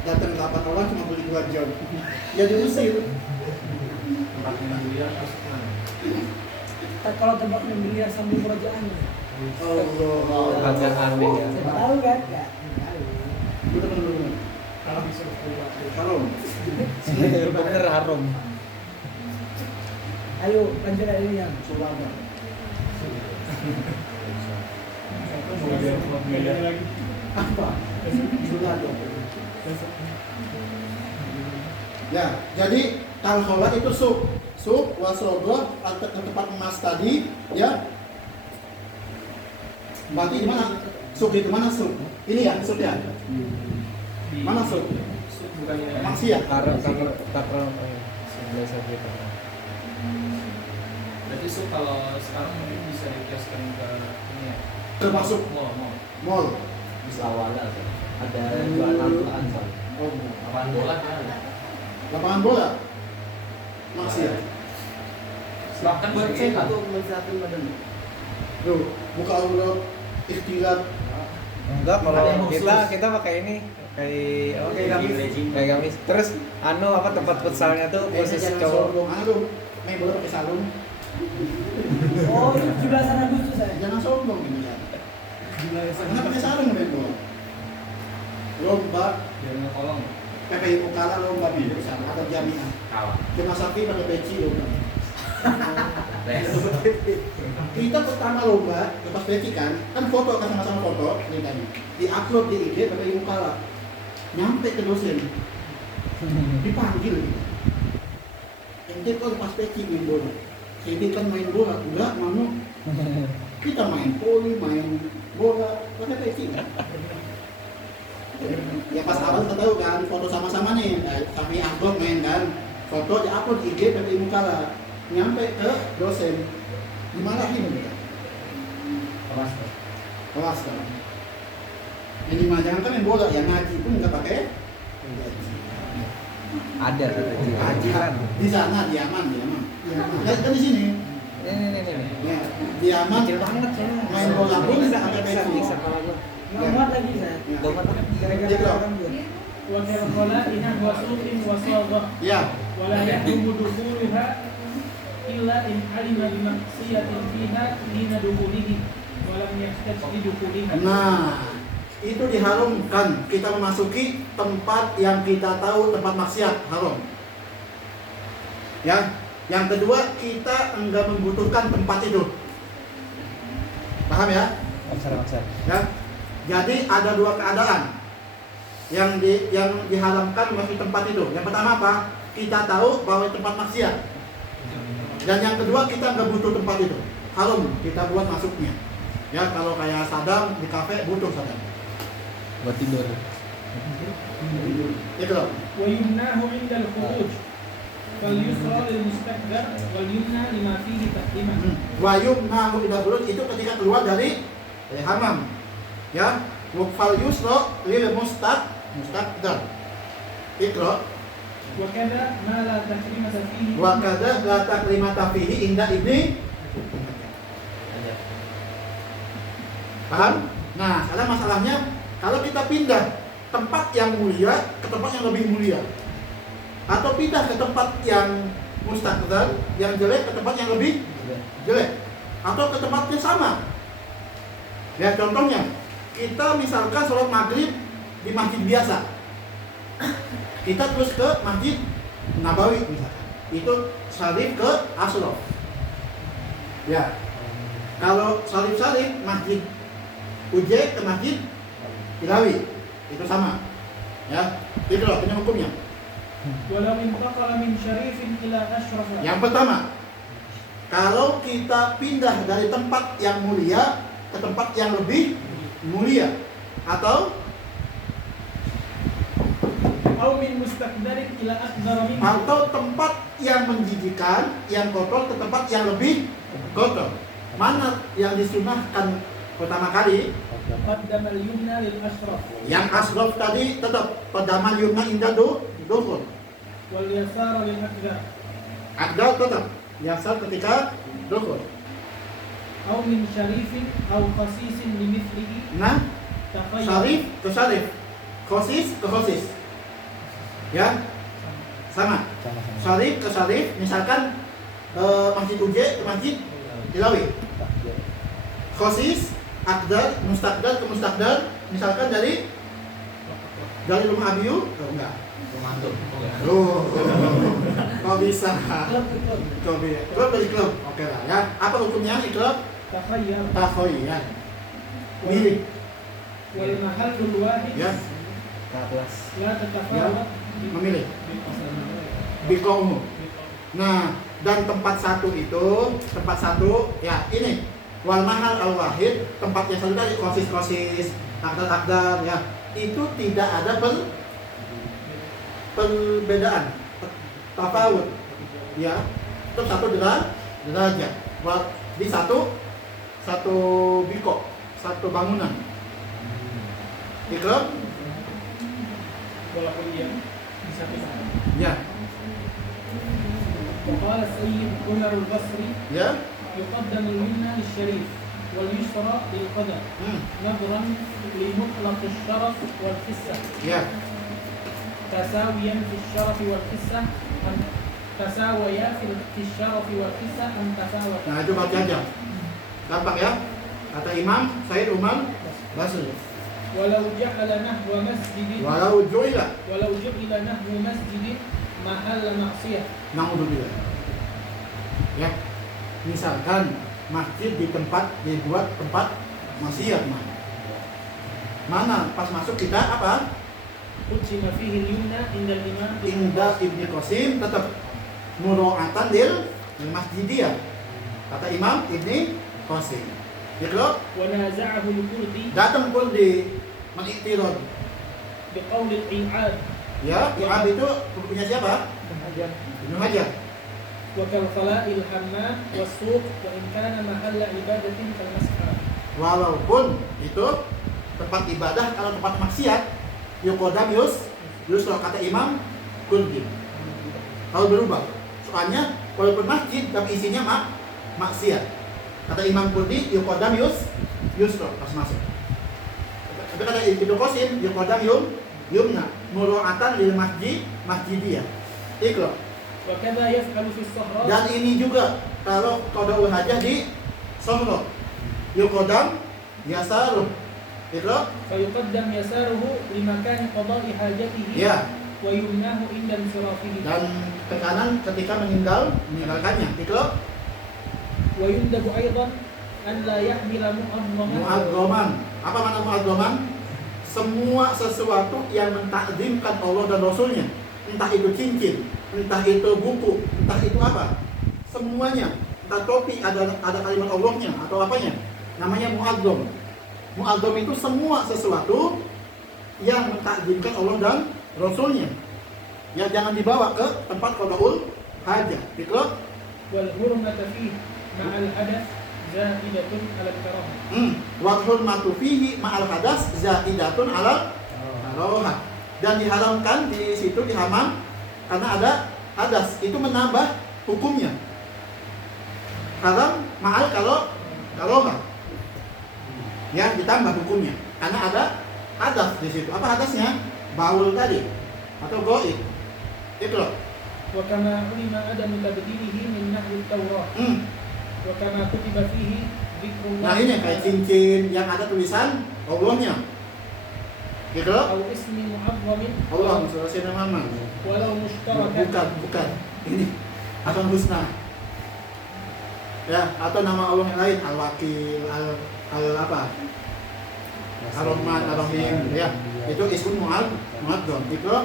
datang 8 orang cuma beli 2 jam. Ya diusir. Kalau tempat membeli sambil merojaan. Allah. Agak aneh ya. Tahu kan? Enggak. Bener. Kalau bisa keluar. Kalau Bener harum. Ayo lanjut ini yang Sulama. Lagi. Apa? Sulama. Ya, jadi talhola itu sup wasrogo atau tempat emas tadi, ya. Berarti di mana? Sup itu mana sup? Ini ya sup ya. Mana sup? Bukannya Maksiat. Takro biasa gitu. Berarti kalau sekarang mungkin bisa dikioskan ke ini ya. Termasuk Mall. mall. Bisa awalnya ada jualan jualan soalnya. Oh, Lapangan bola kan ada. lapangan bola. Maksiat. Bahkan buat sehat. Untuk mensehatkan badan. Tuh, buka aurat, ikhtilat. Enggak, Ada yang kalau khusus. kita pakai ini kayak Kayak gamis. kayak gamis. Terus apa tempat futsalnya tuh khusus cowok. Sombong, tuh main bola pakai sarung. Oh, itu 17 Agustus saya. Jangan sombong ini ya. Karena pakai sarung main bola. Lomba Jangan kolong. PPI Ukala lomba di sana atau jamiah. Kalah. Cuma sapi pakai peci lomba. Kita pertama lomba lepas peci kan foto kan sama-sama foto ini tadi. Di-upload di IG PPI Ukala. Nyampe ke dosen. Dipanggil. Ente kok lepas peci main bola. Ini kan main bola, enggak manu. Kita main poli, main bola, pakai peci. Ya pas awal kita tahu kan, foto sama-sama nih, kami upload main kan, foto di-upload di IG PPI Ukala, nyampe ke dosen, dimarahin mereka. Kelas kan. Ini mah jangan kan main bola, yang ngaji pun nggak pakai gaji. Ada Ngaji di sana di Yaman. Kan di sini. Ini. Ya, di Yaman Kecil banget ya. main bola pun nggak pakai peci. Nggak muat lagi saya. Gak mata. Gara-gara orang dia. وكالصلاة نحو سوق وصاغة Ya, ولا يحرم دخولها إلا إن علم بمعصية فيها حين دخوله ولم يحتج بدخولها. nah itu diharumkan kita memasuki tempat yang kita tahu tempat maksiat haram. Ya, yang kedua kita enggak membutuhkan tempat itu. Paham ya? Maksar. Ya. Jadi ada dua keadaan yang diharamkan memasuki tempat itu. Yang pertama apa? Kita tahu bahwa tempat maksiat. Dan yang kedua kita nggak butuh tempat itu. Haram kita buat masuknya. Ya kalau kayak Sadam di kafe butuh Sadam. Buat tidur. Itu loh. ويمنعه عند الخروج فاليسرى للمستكبر واليمنى لما فيه تقديمه. Wayum nahu ida bulut itu ketika keluar dari hamam. Ya, wafal yusro lil mustaqdar. Ikra. وكذا ما لا تكريمة فيه. Wa kadza la taklimata fihi inda ibni. Paham? Nah, sekarang masalahnya kalau kita pindah tempat yang mulia ke tempat yang lebih mulia, atau pindah ke tempat yang mustaqdar, yang jelek ke tempat yang lebih jelek, atau ke tempat yang sama. Ya contohnya, kita misalkan sholat maghrib di masjid biasa, kita terus ke masjid Nabawi misalkan, itu salib ke Ashraf. Ya, kalau salib masjid UJ ke masjid Ilawi itu sama. Ya, itu loh punya hukumnya. ولو انتقل من شريف إلى أشرف. Yang pertama, kalau kita pindah dari tempat yang mulia ke tempat yang lebih mulia, atau أو من مستقبل إلى أكبر منه. tempat yang menjijikan, yang kotor ke tempat yang lebih kotor. Mana yang disunahkan pertama kali? قدم اليمنى للأشرف Yang asraf tadi tetap pedaman yumna indah dukhul. واليسار للأكبر. Akdal tetap yasar ketika dukhul. أو من شريف أو خسيس لمثله. Nah, تخير. syarif ke syarif, khosis ke khosis. Ya, sama. Syarif ke syarif, misalkan masjid UJ ke masjid Ilawi. Khosis, akdar, mustakdar ke mustakdar, misalkan dari rumah Abiyu, enggak. Loh, kok bisa? Klub dari klub, oke lah ya. Apa hukumnya di klub? تخير. Takhoyan, milih, والمحل الواحد ya, لا تتفاوت. memilih. Bikomu. Nah, dan tempat satu ya ini wal mahal al wahid, tempatnya satu dari khosis akdar ya, itu tidak ada perbedaan tafawut ya, itu satu derajat buat di satu biko, satu bangunan ikram walaupun dia bisa pisah. ya وقال السيد عمر البصري ya يقدم اليمنى للشريف واليسرى للقدر نظرا لمطلق الشرف والخسة ya تساويا في الشرف والخسة tasawaya fi syarafi wa fisa am tasawaya. Nah itu baca aja. Gampang ya. Kata Imam Said Umar Basri. Walau ja'ala nahwa masjidin Walau ju'ila. walau ju'ila nahwa masjidin mahal maksiyah. Naudzubillah. Ya. Misalkan masjid dibuat tempat maksiat mana pas masuk kita apa? Utsima fihi al-yumna indal imam Indah Ibni Qasim tetap muro'atan lil masjidiyah. Kata Imam Ibni Qasim. Ya kalau wa naza'ahu al-Qurdi datang pun di mengiktirad. bi qawl al-i'ad Ya, I'ab itu punya siapa? Ibnu Hajar. wa kal khala'il hammam was-suq wa in kana mahalla ibadatin kal masjid. Walaupun itu tempat ibadah, kalau tempat maksiat yuqaddam yusra kata Imam Qurdi. Kalau berubah. Soalnya walaupun masjid tapi isinya maksiat. Kata Imam Qurdi yuqaddam yusra pas masuk. Tapi kata Ibnu Qasim yuqaddam yumna muru'atan lil masjidiyah. Iqra. Wa kadza yaf'alu fi as-sahra Dan ini juga kalau qadaul hajah di Sohro yuqaddam yasaruh. Iqra. fa yuqaddam yasaruhu li makani qada'i hajatihi Ya. wa yumnahu inda insirafihi Dan ke kanan ketika meninggalkannya. Iqra. wa yundabu aidan an la yahmila mu'azzaman Mu'adzzaman. Apa makna mu'adzzaman? Semua sesuatu yang mentakdimkan Allah dan Rasulnya. Entah itu cincin, entah itu buku, entah itu apa. Semuanya. Entah topi, ada kalimat Allahnya atau apanya. Namanya mu'azzam. Mu'azzam itu semua sesuatu yang mentakdimkan Allah dan Rasulnya. Ya jangan dibawa ke tempat qadaul hajah. Itu wal hurmata fihi ma'al hadath zaidatun 'ala al-karahah. Wal hurmatu fihi ma'al hadas zaidatun 'alal karahah. Dan diharamkan di situ di hamam karena ada hadas, itu menambah hukumnya. Haram ma'al karahah. Ya, ditambah hukumnya karena ada hadas di situ. Apa hadasnya? Baul tadi atau goib. Itu loh. Wa kama ulima adamu tabdilihi min nahwi at-Taurah wa kama kutiba fihi dzikrullah Nah ini kayak cincin yang ada tulisan Allahnya. Gitu loh. au ismi mu'azzamin Allah Rasulullah Muhammad. walau mushtarakan Bukan. Ini Asmaul Husna. Ya, atau nama Allah yang lain, Al-Wakil, al apa? Ar-Rahman, Ar-Rahim, ya. Itu ismun mu'adzam. Itu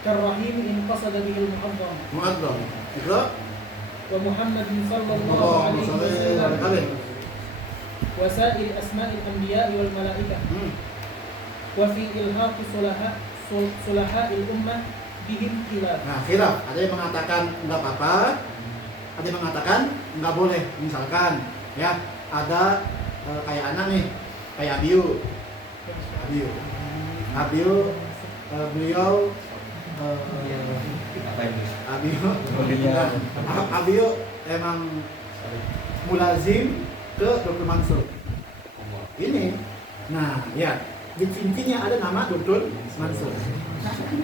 karrahim in qasada bihi al-mu'azzam mu'adzam. Itu wa Muhammadin sallallahu Allah alaihi sallallahu wasallam alaihi. wa sa'ir asma'il anbiya'i wal malaikah wa fi ilhaqi sulaha'il ummah bihim khilaf. Nah, khilaf. Ada yang mengatakan enggak apa-apa, ada yang mengatakan enggak boleh. Misalkan, ya, ada kayak anak nih, kayak Abiu, beliau Apa ini? Abiu emang mulazim ke Dr. Mansur. Ini, nah, ya, di cincinnya ada nama Dr. Mansur.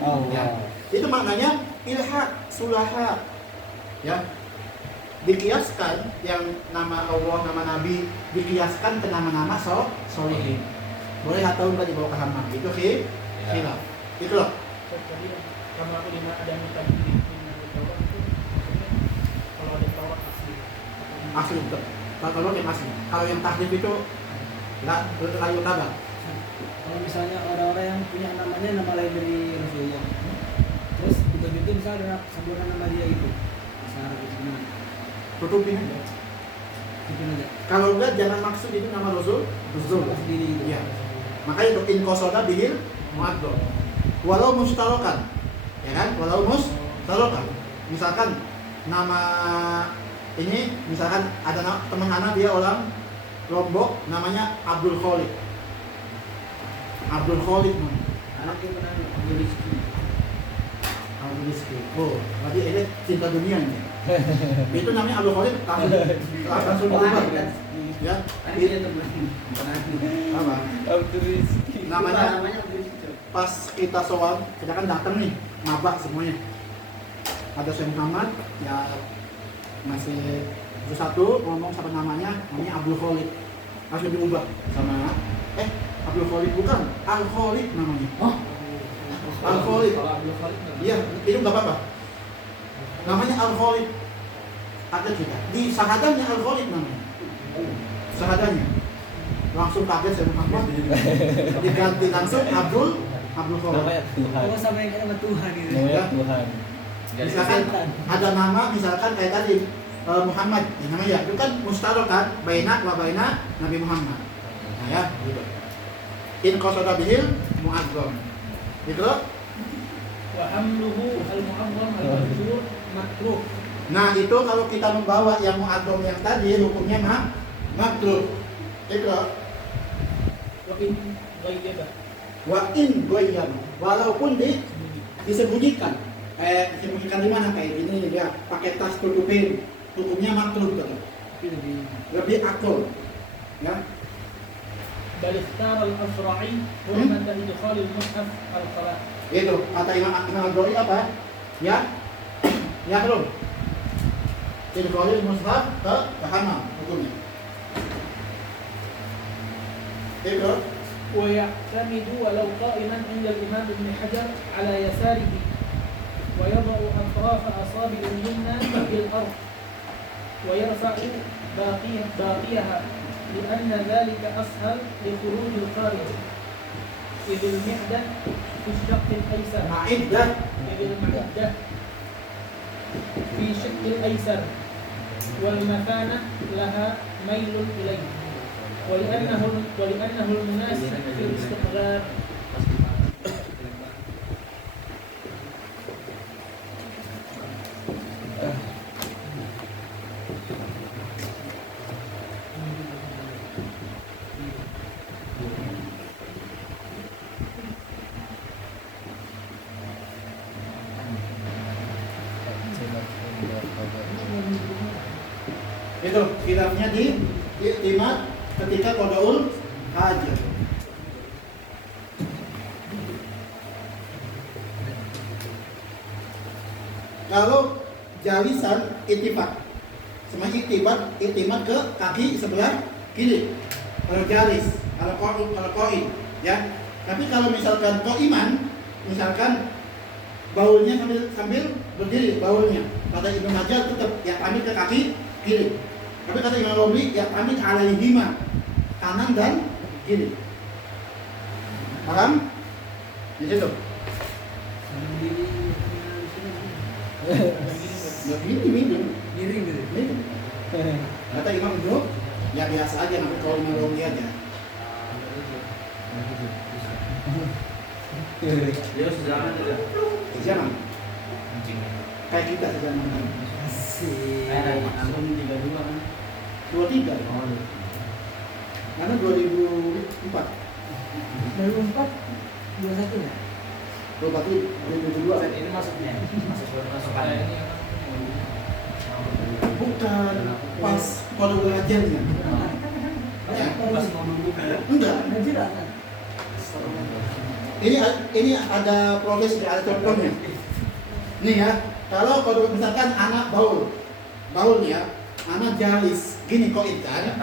Oh, Ya. Itu maknanya ilhaq sulaha. Ya. Dikiaskan yang nama Allah, nama Nabi dikiaskan ke nama-nama solihin. Boleh atau enggak dibawa ke hammam. Itu khilaf. Itu loh. Jadi kama ulima adamu tabdilihi min nahwi at-Taurah itu maksudnya kalau ada Taurat asli. Asli itu. Kalau yang asli. Kalau yang tahrif itu enggak layu kabar. Kalau misalnya orang-orang yang punya namanya nama lain dari Rasulullah, terus betul-betul misalnya ada campuran nama dia itu, misalnya gitu gimana? Tutupin aja. Tutupin aja. Kalau enggak jangan maksud itu nama Rasul. Rasulullah sendiri gitu. Iya. Makanya itu in qasoda bihil mu'adzam. Walau mustarakan. Ya kan? Walau mustarakan. Misalkan nama ini misalkan ada teman anak dia orang Lombok namanya Abdul Khalid. Abdul Khalid Anaknya pernah Abdul Rizki. Abdul Rizki. Oh, berarti ini cinta dunia ini. Itu namanya Abdul Khalid langsung berubah kan? Ya. Tadi dia teman. Apa? Abdul Rizki. Namanya Abdul Rizki. pas kita soal kita kan datang nih mabak semuanya ada Syekh Muhammad ya masih terus satu ngomong sama namanya Abdul Khalid, langsung diubah sama Abdul Khalid bukan Al Khalid namanya. Al Khalid. Kalau Abdul Khalid Iya, itu nggak apa-apa. Namanya Al Khalid. Ada juga di sahadanya Al Khalid namanya. Sahadanya langsung kaget Syekh Muhammad diganti langsung Abdul Khalid. Namanya Tuhan. Pokoknya sama yang sama Tuhan gitu. Namanya Tuhan. Misalkan ada nama misalkan kayak tadi Muhammad, ya namanya itu kan mustarok kan, baina wa baina Nabi Muhammad. Nah ya, gitu. In qasada bihil mu'azzam. Gitu. Wa hamluhu al-mu'azzam al-majrur makruh. Nah, itu kalau kita membawa yang mu'azzam yang tadi hukumnya makruh. Gitu. Wa in ghayyaba. Wa in goyam, walaupun disembunyikan. Disembunyikan di mana kayak gini ya, pakai tas tutupin. Hukumnya makruh gitu. Lebih akul. Ya. Bal ikhtara al-Asra'i hurmata idkhal al-mushaf al-qala'. Itu kata Imam Al-Ghazali apa? Ya belum. Idkhalul mushaf ke hamam hukumnya. Itu Wa ya'tamidu walau qa'iman 'inda al-Imam Ibn Hajar 'ala yasarihi wa yada'u atraf asabi' al-yumna bil ard wa yarfa'u baqiyaha لأن ذلك أسهل لخروج الخارج إذ المعدة في الشق الأيسر ma'iddah. إذ المعدة في شق الأيسر والمكانة لها ميل إليه ولأنه المناسب في الاستقرار. Itu khilafnya di iktimad ketika qadaul hajat. Kalau jalisan ittifaq, sama iktimad ke kaki sebelah kiri. Kalau jalis, kalau qaid, ya. Tapi kalau misalkan qaiman, misalkan baulnya sambil berdiri, baulnya. Kata Ibnu Hajar tetap ya ambil ke kaki kiri. Tapi kata Imam Romli ya ambil alaihima, kanan dan kiri. Paham? Di situ. Ya ini Miring gitu. Kata Imam Ibnu ya biasa aja, nanti kalau Imam Romli aja. Dia sejalan tidak? Sejaman. Kayak kita sejaman. Asik. Antum 32 kan? 23. Karena 2004. 2004 21 ya? 2022. Ini masuknya? Masuk pada ini Bukan pas pada belajarnya. Ya. Enggak. Ini ada proses, ada contohnya. Nih ya, kalau misalkan anak baul nih ya, anak jalis, gini koin kan.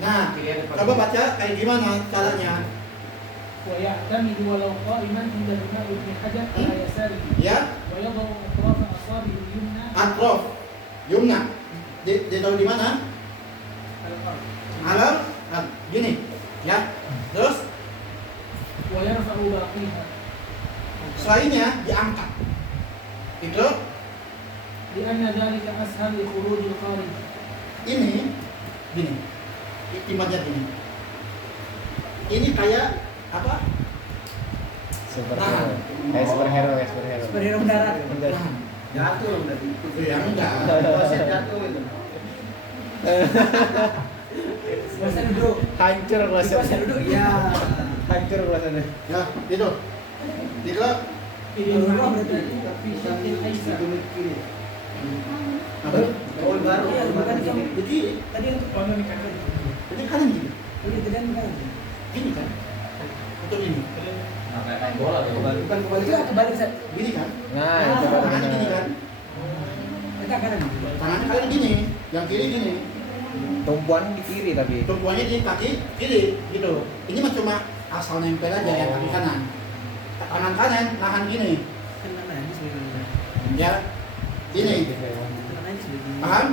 Nah, coba baca kayak gimana caranya. ويعتمد ولو قائما عند الإمام ابن حجر على يساره Ya, ويضع أطراف أصابعه اليمنى atrof, yumna. Ditaruh di mana? على الأرض Alam, gini, ya. Terus ويرفع باقيها selainnya diangkat. Itu لأن ذلك أسهل لخروج الخارج. ini gini. Iktimadnya gini. Ini kayak apa? Superhero. Kayak superhero. Superhero mendarat. Nah, Jatuh udah itu. ya enggak. Pasien jatuh itu. Masa duduk. Hancur Masa rasanya. duduk ya. Hancur rasanya. Ya, itu. Itu إلى المعدة في شق الأيسر. Kiri. apa? Baul baru. Iya, bukan itu. Di kiri. Tadi yang Oh, ini kan. Jadi kanan gini. ini tadi yang bukan. Gini kan? Atau ini. Nah, kayak main bola tuh. Bukan kembali. Itu kebalik Sat. Gini kan? Nah, itu Tangannya gini benar. kan? Kita kanan. Tangannya kalian gini, yang kiri gini. Tumpuan di kiri tapi. Tumpuannya di kaki kiri gitu. Ini mah cuma asal nempel aja yang kaki kanan. Tangan kanan nahan gini. Kan mana aja sebenarnya. Ya. Ini. Kan aja sebenarnya. Paham?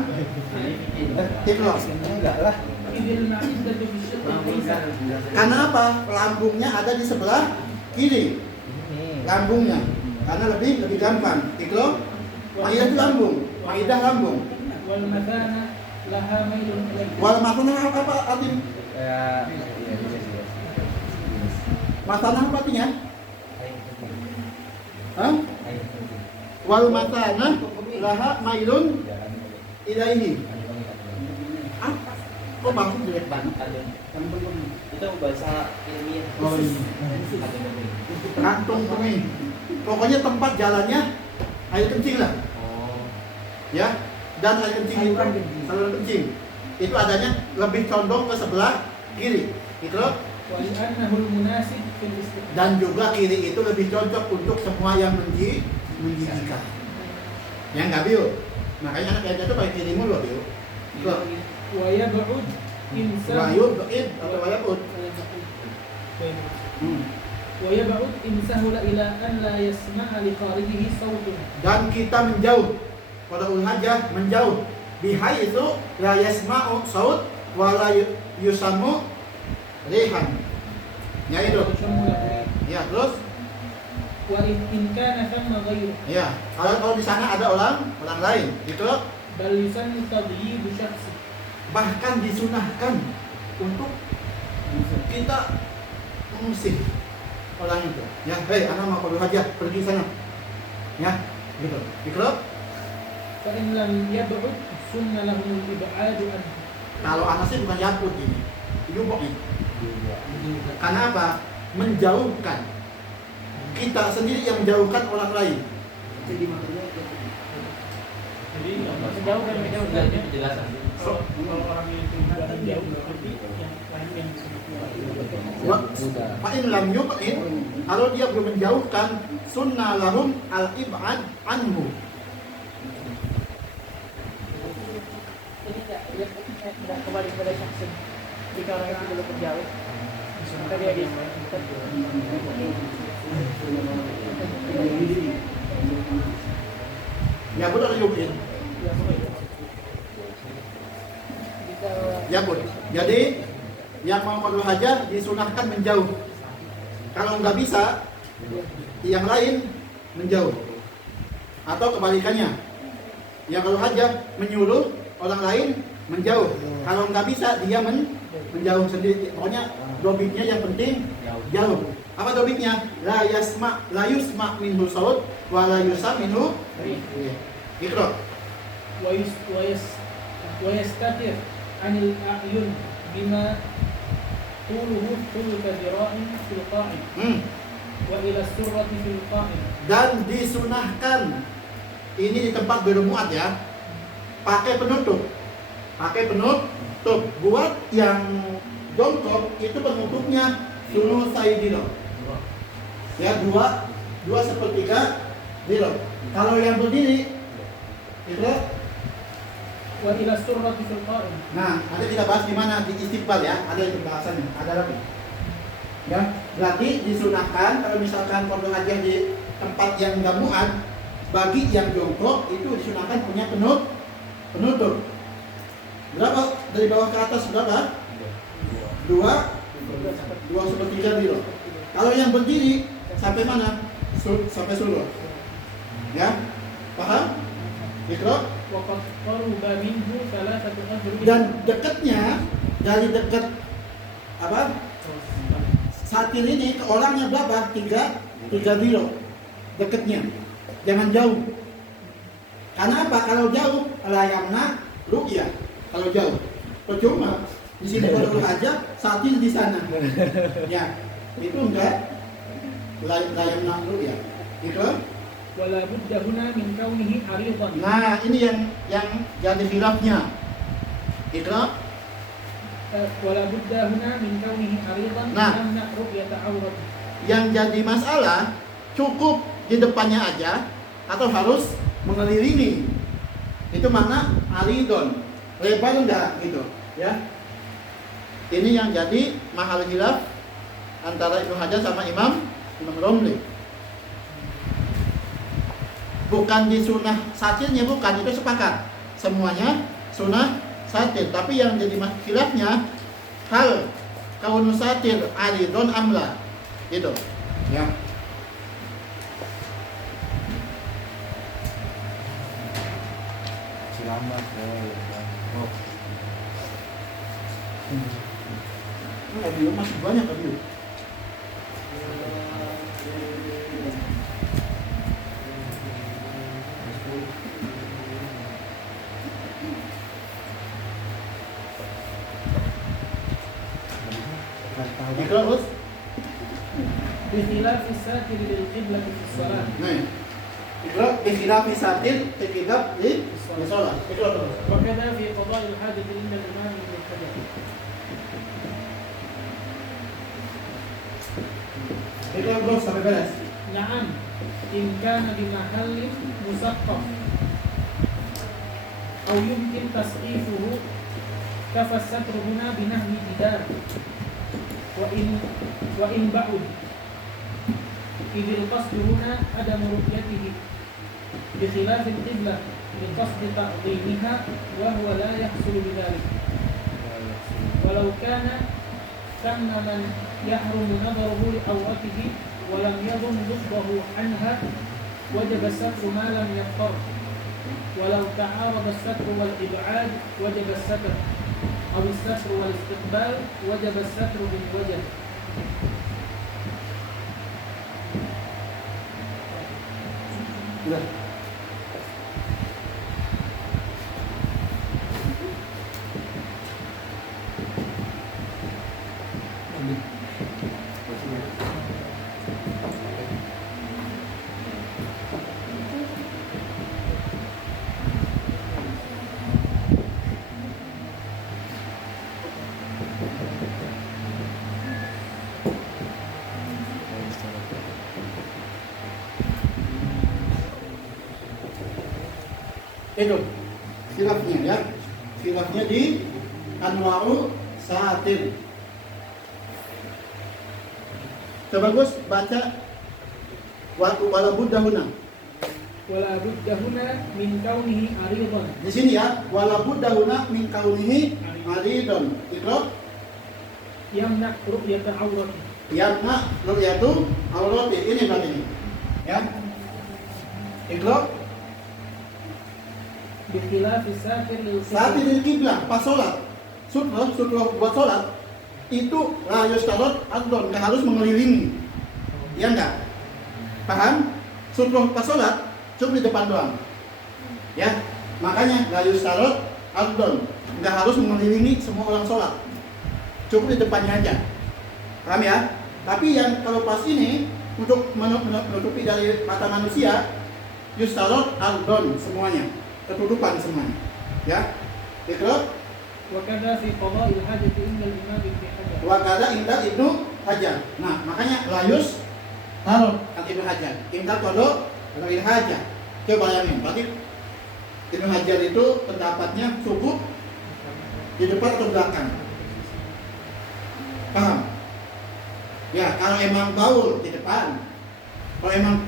Tip lo. Enggak lah. idil ma'iddatu bisyaqi Karena apa? Lambungnya ada di sebelah kiri. Ini. Lambungnya. Karena lebih gampang. Iklo. Maidah itu lambung. Maidah lambung. wal mathana laha mailun ilaih. Wal matana apa arti? Ya, iya juga sih. Matana apa artinya? Hah? Wal matana laha mailun ilaihi. Apa? Kok maksud jelek banget? Itu bahasa ilmiah. Oh iya. Kantung kemih. Pokoknya tempat jalannya air kencing lah. Oh. Ya. Dan air kencing itu saluran kencing. Itu adanya lebih condong ke sebelah kiri. Gitu loh. Wa li'annahu al-munasib fil istiqbal. Dan juga kiri itu lebih cocok untuk semua yang menjijikan. Yang nggak biu. Makanya anak yang jatuh pakai kiri mulu biu. Gitu. Wa yab'ud insan Wayud, ba'id atau wayabud. wa yab'ud insahula ila an la yasma'a li qaribihi sawtun. Dan kita menjauh pada ulhajah menjauh bihai itu la yasma'u saut wa la yusamu rihan. Ya itu. Ya terus Wa in kana thamma ghayru ya kalau di sana ada orang lain gitu bal yusannu tadyibu syakhsi. bahkan disunahkan untuk kita mengusir orang itu. Ya, hei anak mau pada hajah pergi sana. Ya, gitu. Ikut. Fa in lam yab'ud sunna lahu al-ib'adu anhu. Kalau anak sih bukan yakut ini, yubok ini. Karena apa? Menjauhkan. Kita sendiri yang menjauhkan orang lain. Jadi makanya Jadi Sejauh dan menjauhkan. Penjelasan. kalau orang itu jalan jauh berarti yang lain yang bisa Fa'in lam yub'in, kalau dia belum menjauhkan, sunnah lahum al-ib'ad anhu. Ini tidak kembali kepada syakhsi. Jika orang itu belum menjauh, maka dia Ya benar yub'in. Ya bud. Jadi yang mau qadul hajah disunahkan menjauh. Kalau nggak bisa, yang lain menjauh. Atau kebalikannya. Yang qadul hajah menyuruh orang lain menjauh. Kalau nggak bisa dia menjauh sendiri. Pokoknya dobitnya yang penting jauh. Apa dobitnya? La yusma minhu saut wa la yusam minhu ikra. wa yastatir anil a'yun bima tuluhu thuluka dira'in fil qa'id wa ila surrati fil qa'id. Dan disunahkan ini di tempat bermuat ya, pakai penutup buat yang jongkok itu penutupnya sulusai dilo ya, dua sepertiga dilo. Kalau yang berdiri itu Wa ila surrati fil qa'id. nah nanti kita bahas di mana di istiqbal ya, ada itu bahasannya, ada lagi ya. Berarti disunahkan kalau misalkan qadul hajah di tempat yang nggak muat, bagi yang jongkok itu disunahkan punya penutup. Berapa dari bawah ke atas berapa? Dua sepertiga dilo. Kalau yang berdiri sampai mana? Sampai sulur. Ya, paham? Ikro. Wa qad qaruba minhu thalathatu adrib. Dan dekatnya dari dekat apa? Satir ini ke orangnya berapa? Tiga dilo. Dekatnya. Jangan jauh. Karena apa? Kalau jauh layamna ru'ya. Kalau jauh percuma. Di sini kalau aja satir di sana. Ya, itu enggak layamna ru'ya. Itu. Wala budda huna min kaunihi aridan. Nah, ini yang jadi khilafnya. Itu. Wala budda huna min kaunihi aridan Nah. yamna ru'yata awrat. Yang jadi masalah cukup di depannya aja atau harus mengelilingi. Itu makna aridon, lebar enggak gitu, ya. Ini yang jadi mahal khilaf antara Ibnu Hajar sama Imam Romli. Bukan di sunnah satirnya, bukan, itu sepakat. Semuanya sunnah satir, tapi yang jadi khilafnya hal kaunu satir aridon amla. Gitu. Ya. Selamat ya. Review masih banyak review. Terus, بخلاف الساتر للقبلة في الصلاة nih, ikra ikhtilaf satir terkidap di sholat. Ikra terus. وكذا في قضاء الحاجة عند الإمام ابن حجر. Ikra terus sampai beres. نعم إن كان بمحل مسقف أو يمكن تسقيفه كفى الستر هنا بنهي جدار وإن بعد إذ القصد هنا عدم رؤيته بخلاف القبلة لقصد تعظيمها وهو لا يحصل بذلك ولو كان ثم من يحرم نظره لعورته ولم يضم ضده عنها وجب الستر ما لم يضطر ولو تعارض الستر والإبعاد وجب الستر أو الستر والاستقبال وجب الستر بالوجه. Udah. Itu khilafnya ya. Khilafnya di anwa'u satir. Coba Gus baca wala budda huna. ولا بد هنا من كونه عريضا. Di sini ya, wala budda huna min kaunihi aridon. Ikra يمنع رؤية عورته. yamna ru'yatu aurati. Ini berarti ini. Ya. Ikra بخلاف الساتر saat للقبلة. ini kiblah pas sholat. Sutra buat sholat itu la yustarot adon, nggak harus mengelilingi. Ya enggak? Paham? Sutra pas sholat cukup di depan doang. Ya, makanya la yustarot adon, nggak harus mengelilingi semua orang sholat. Cukup di depannya aja. Paham ya? Tapi yang kalau pas ini untuk menutupi dari mata manusia, yustarot adon semuanya, ketutupan semuanya. Ya, ikra وكذا في قضاء الحاجة عند الإمام ابن حجر. wakada indah Ibnu Hajar. Nah, makanya layus taruh kata Ibnu Hajar. Indah kodo Ibnu Hajar. Coba bayangin, berarti Ibnu Hajar itu pendapatnya cukup di depan atau belakang. Paham? Ya, kalau emang baul di depan, kalau emang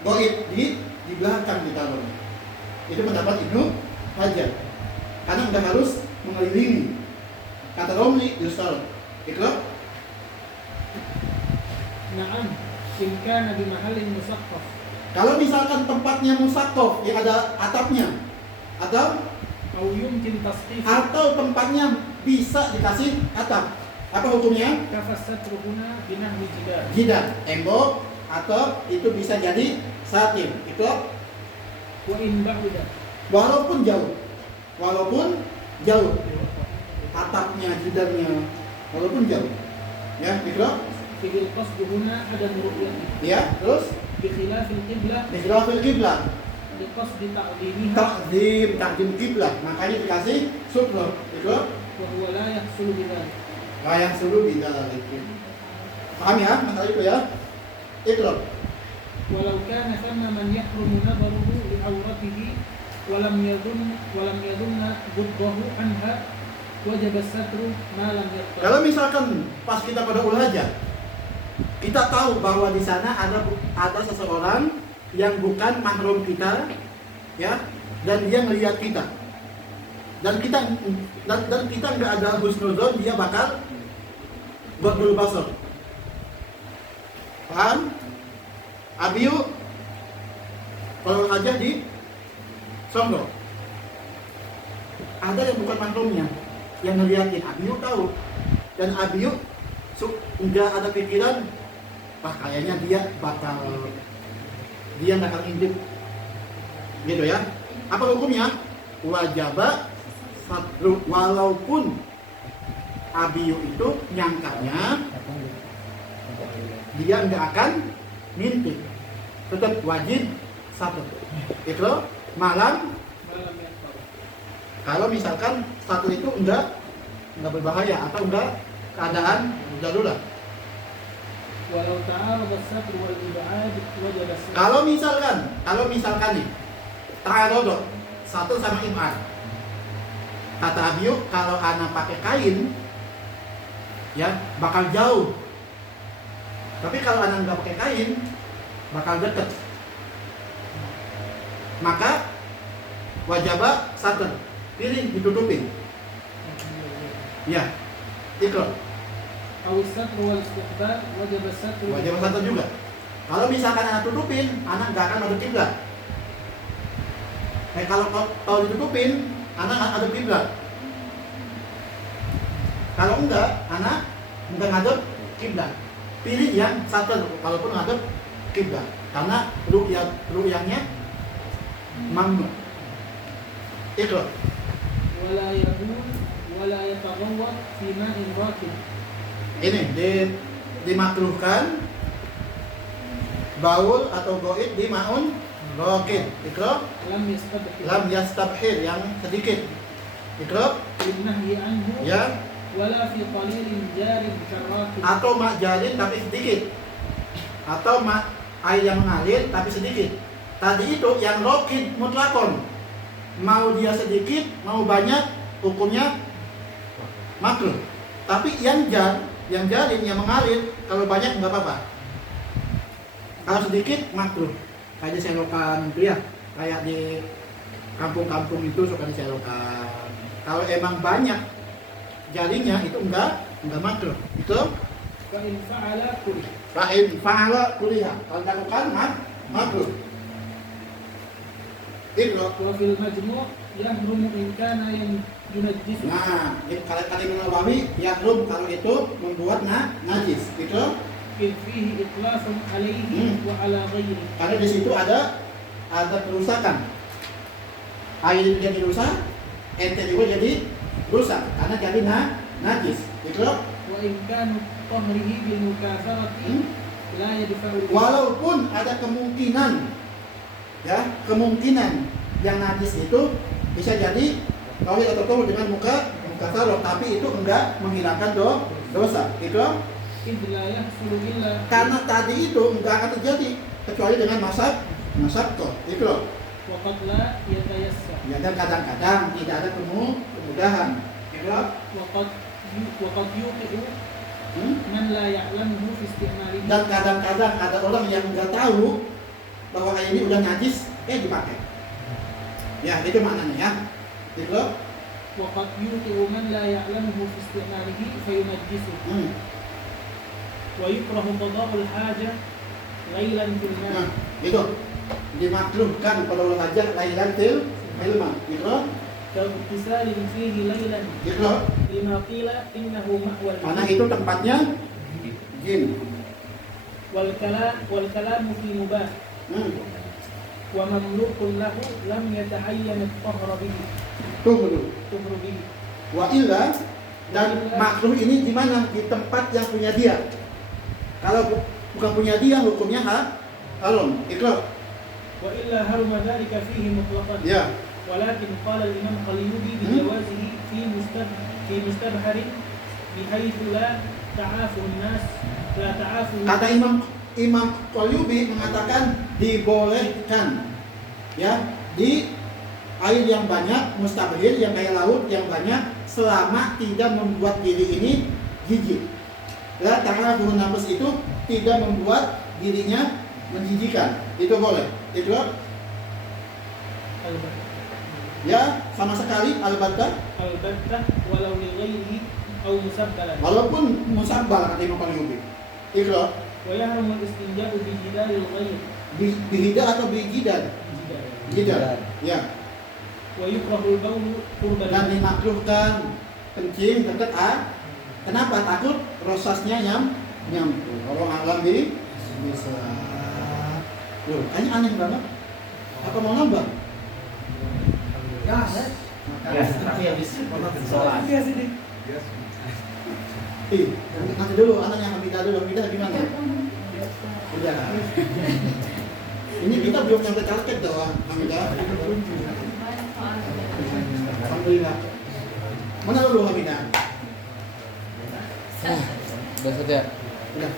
goib di belakang ditaruh. Itu pendapat Ibnu Hajar. Karena udah harus mengelilingi. Kata Romli yustar. Ikra نعم إن كان بمحل مسقف. kalau misalkan tempatnya musaqqaf yang ada atapnya atau أو يمكن تصحيحه tempatnya bisa dikasih atap, apa hukumnya? كفى الستر هنا بنحو جدار. Jidar, tembok, atau itu bisa jadi satir. Itu وإن بعد walaupun jauh atapnya, jidarnya, walaupun jauh. Ya, ikra. إذ القصد هنا عدم رؤيته Ya, terus بخلاف القبلة ikhtilafil qiblah. لقصد تعظيمها Takdim kiblah, makanya dikasih sutra. Ikra. وهو لا يحصل بذلك. Layak suruh di dalam itu. Paham ya masalah itu ya? Ikra. ولو كان ثم من يحرم نظره لعورته ولم يظن ضده عنها وجب الستر ما لم يضطر. Kalau misalkan pas kita pada ulhaja, kita tahu bahwa di sana ada seseorang yang bukan mahram kita, ya, dan dia melihat kita, dan kita nggak ada husnuzon, dia bakal ghodul basar. Paham? Abiyu kalau aja di Songgo ada yang bukan mahramnya yang ngeliatin, Abiyu tahu, dan Abiyu nggak ada pikiran, wah kayaknya dia nggak akan intip, gitu ya. Apa hukumnya? Wajaba satru, walaupun Abiyu itu nyangkanya dia nggak akan ngintip, tetap wajib satru. Itu malam kalau misalkan satu itu enggak berbahaya atau enggak keadaan darurat. Walau ta'arad as-satr wal ib'ad wajib as-satr. Kalau misalkan nih ta'arud satu sama ib'ad. Kata Abiyu, kalau anak pakai kain ya bakal jauh. Tapi kalau anak enggak pakai kain bakal deket. Maka wajaba satr, pilih ditutupin. Ya, itu. Aw as-satr wal istiqbal wajib as-satr. Wajib satr juga. Kalau misalkan anak tutupin, anak nggak akan madep kiblat. Kalau ditutupin, anak nggak madep kiblat. Kalau enggak, anak nggak ngadep kiblat. Pilih yang satr, walaupun ngadep kiblat, karena ru'yahnya mamnu. Itu. Wala yabul wala yataghawwat fi ma'in rakid. Ini dimakruhkan baul atau goid di ma'un rakid. Itu lam yastabhir yang sedikit. Itu nahyi anhu ya, wala fi qalilin jarin karakid. atau mak jarin tapi sedikit, atau mak air yang mengalir tapi sedikit. Tadi itu yang rakid mutlakon, mau dia sedikit mau banyak hukumnya makruh. Tapi yang jarin yang mengalir kalau banyak nggak apa-apa, kalau sedikit makruh. Kayak di selokan itu ya, kayak di kampung-kampung itu suka di selokan. Kalau emang banyak jaringnya itu enggak makruh. Itu Fa'in fa'ala kulih. fa'in fa'ala kuliha, kalau dilakukan makruh. Itu. Wa fil majmu' yahrumu in kana yunajjisu. Nah, kalau kata Imam Nawawi, yahrum kalau itu membuat najis. Itu إذ فيه إطلاف عليه وعلى غيره. karena di situ ada kerusakan. Air jadi rusak, ente juga jadi rusak karena jadi najis. Itu وإن كان طهره بالمكافرة لا يدفع. walaupun ada kemungkinan yang najis itu bisa jadi tauhid atau tauhid dengan muka sarok, tapi itu enggak menghilangkan dosa. Itu إذ لا يحصل إلا. karena tadi itu enggak akan terjadi kecuali dengan masak toh. Itu وقد لا يتيسر. ya, dan kadang-kadang tidak ada kemudahan. Itu وقد يوقع من لا يعلمه في استعماله. dan kadang-kadang ada orang yang enggak tahu bahwa air ini udah najis dipakai. Ya, itu maknanya ya. Itu وقد يوقع من لا يعلمه في استعماله فينجسه. ويكره قضاء الحاجة ليلا في الماء. Nah, itu dimakruhkan pada olahraga lailan til ilma. Itu كاغتسال فيه ليلا itu لما قيل إنه مأوى karena الجن. itu tempatnya jin. والكلام في مباح ومملوك له لم يتعين الطهر به. Tunggu. طهر به. Wa illa, dan makruh ini di mana? Di tempat yang punya dia. Kalau bukan punya dia, hukumnya haram. Itu وإلا هرم ذلك فيه مطلقا. ya. ولكن قال الإمام قليوبي بجوازه في مستبحر بحيث لا تعافه الناس. Kata Imam Qalyubi mengatakan dibolehkan ya di air yang banyak, mustabhil yang kayak laut yang banyak, selama tidak membuat diri ini jijik. Ya, karena burung nafas itu tidak membuat dirinya menjijikan, itu boleh. Itu ya sama sekali albattah, البتة ولو لغيره أو مسبلا walaupun musabbal kata Imam Qalyubi. Itu ويحرم الاستنجاء بجدار الغير bihida atau bijidan, jidar, ya. ويكره البول قرب Dan dimakruhkan kencing dekat kenapa? Takut prosesnya nyambung. Kalau alam di bisa. Loh, kayaknya aneh banget. Apa mau nambah? Gas. Ya, tapi habis sholat. Ih, nanti dulu, anaknya Hamidah dulu. Hamidah gimana? Udah. Ini kita belum nyampe target doang, Hamidah. Alhamdulillah. Mana dulu Hamidah? Udah saja.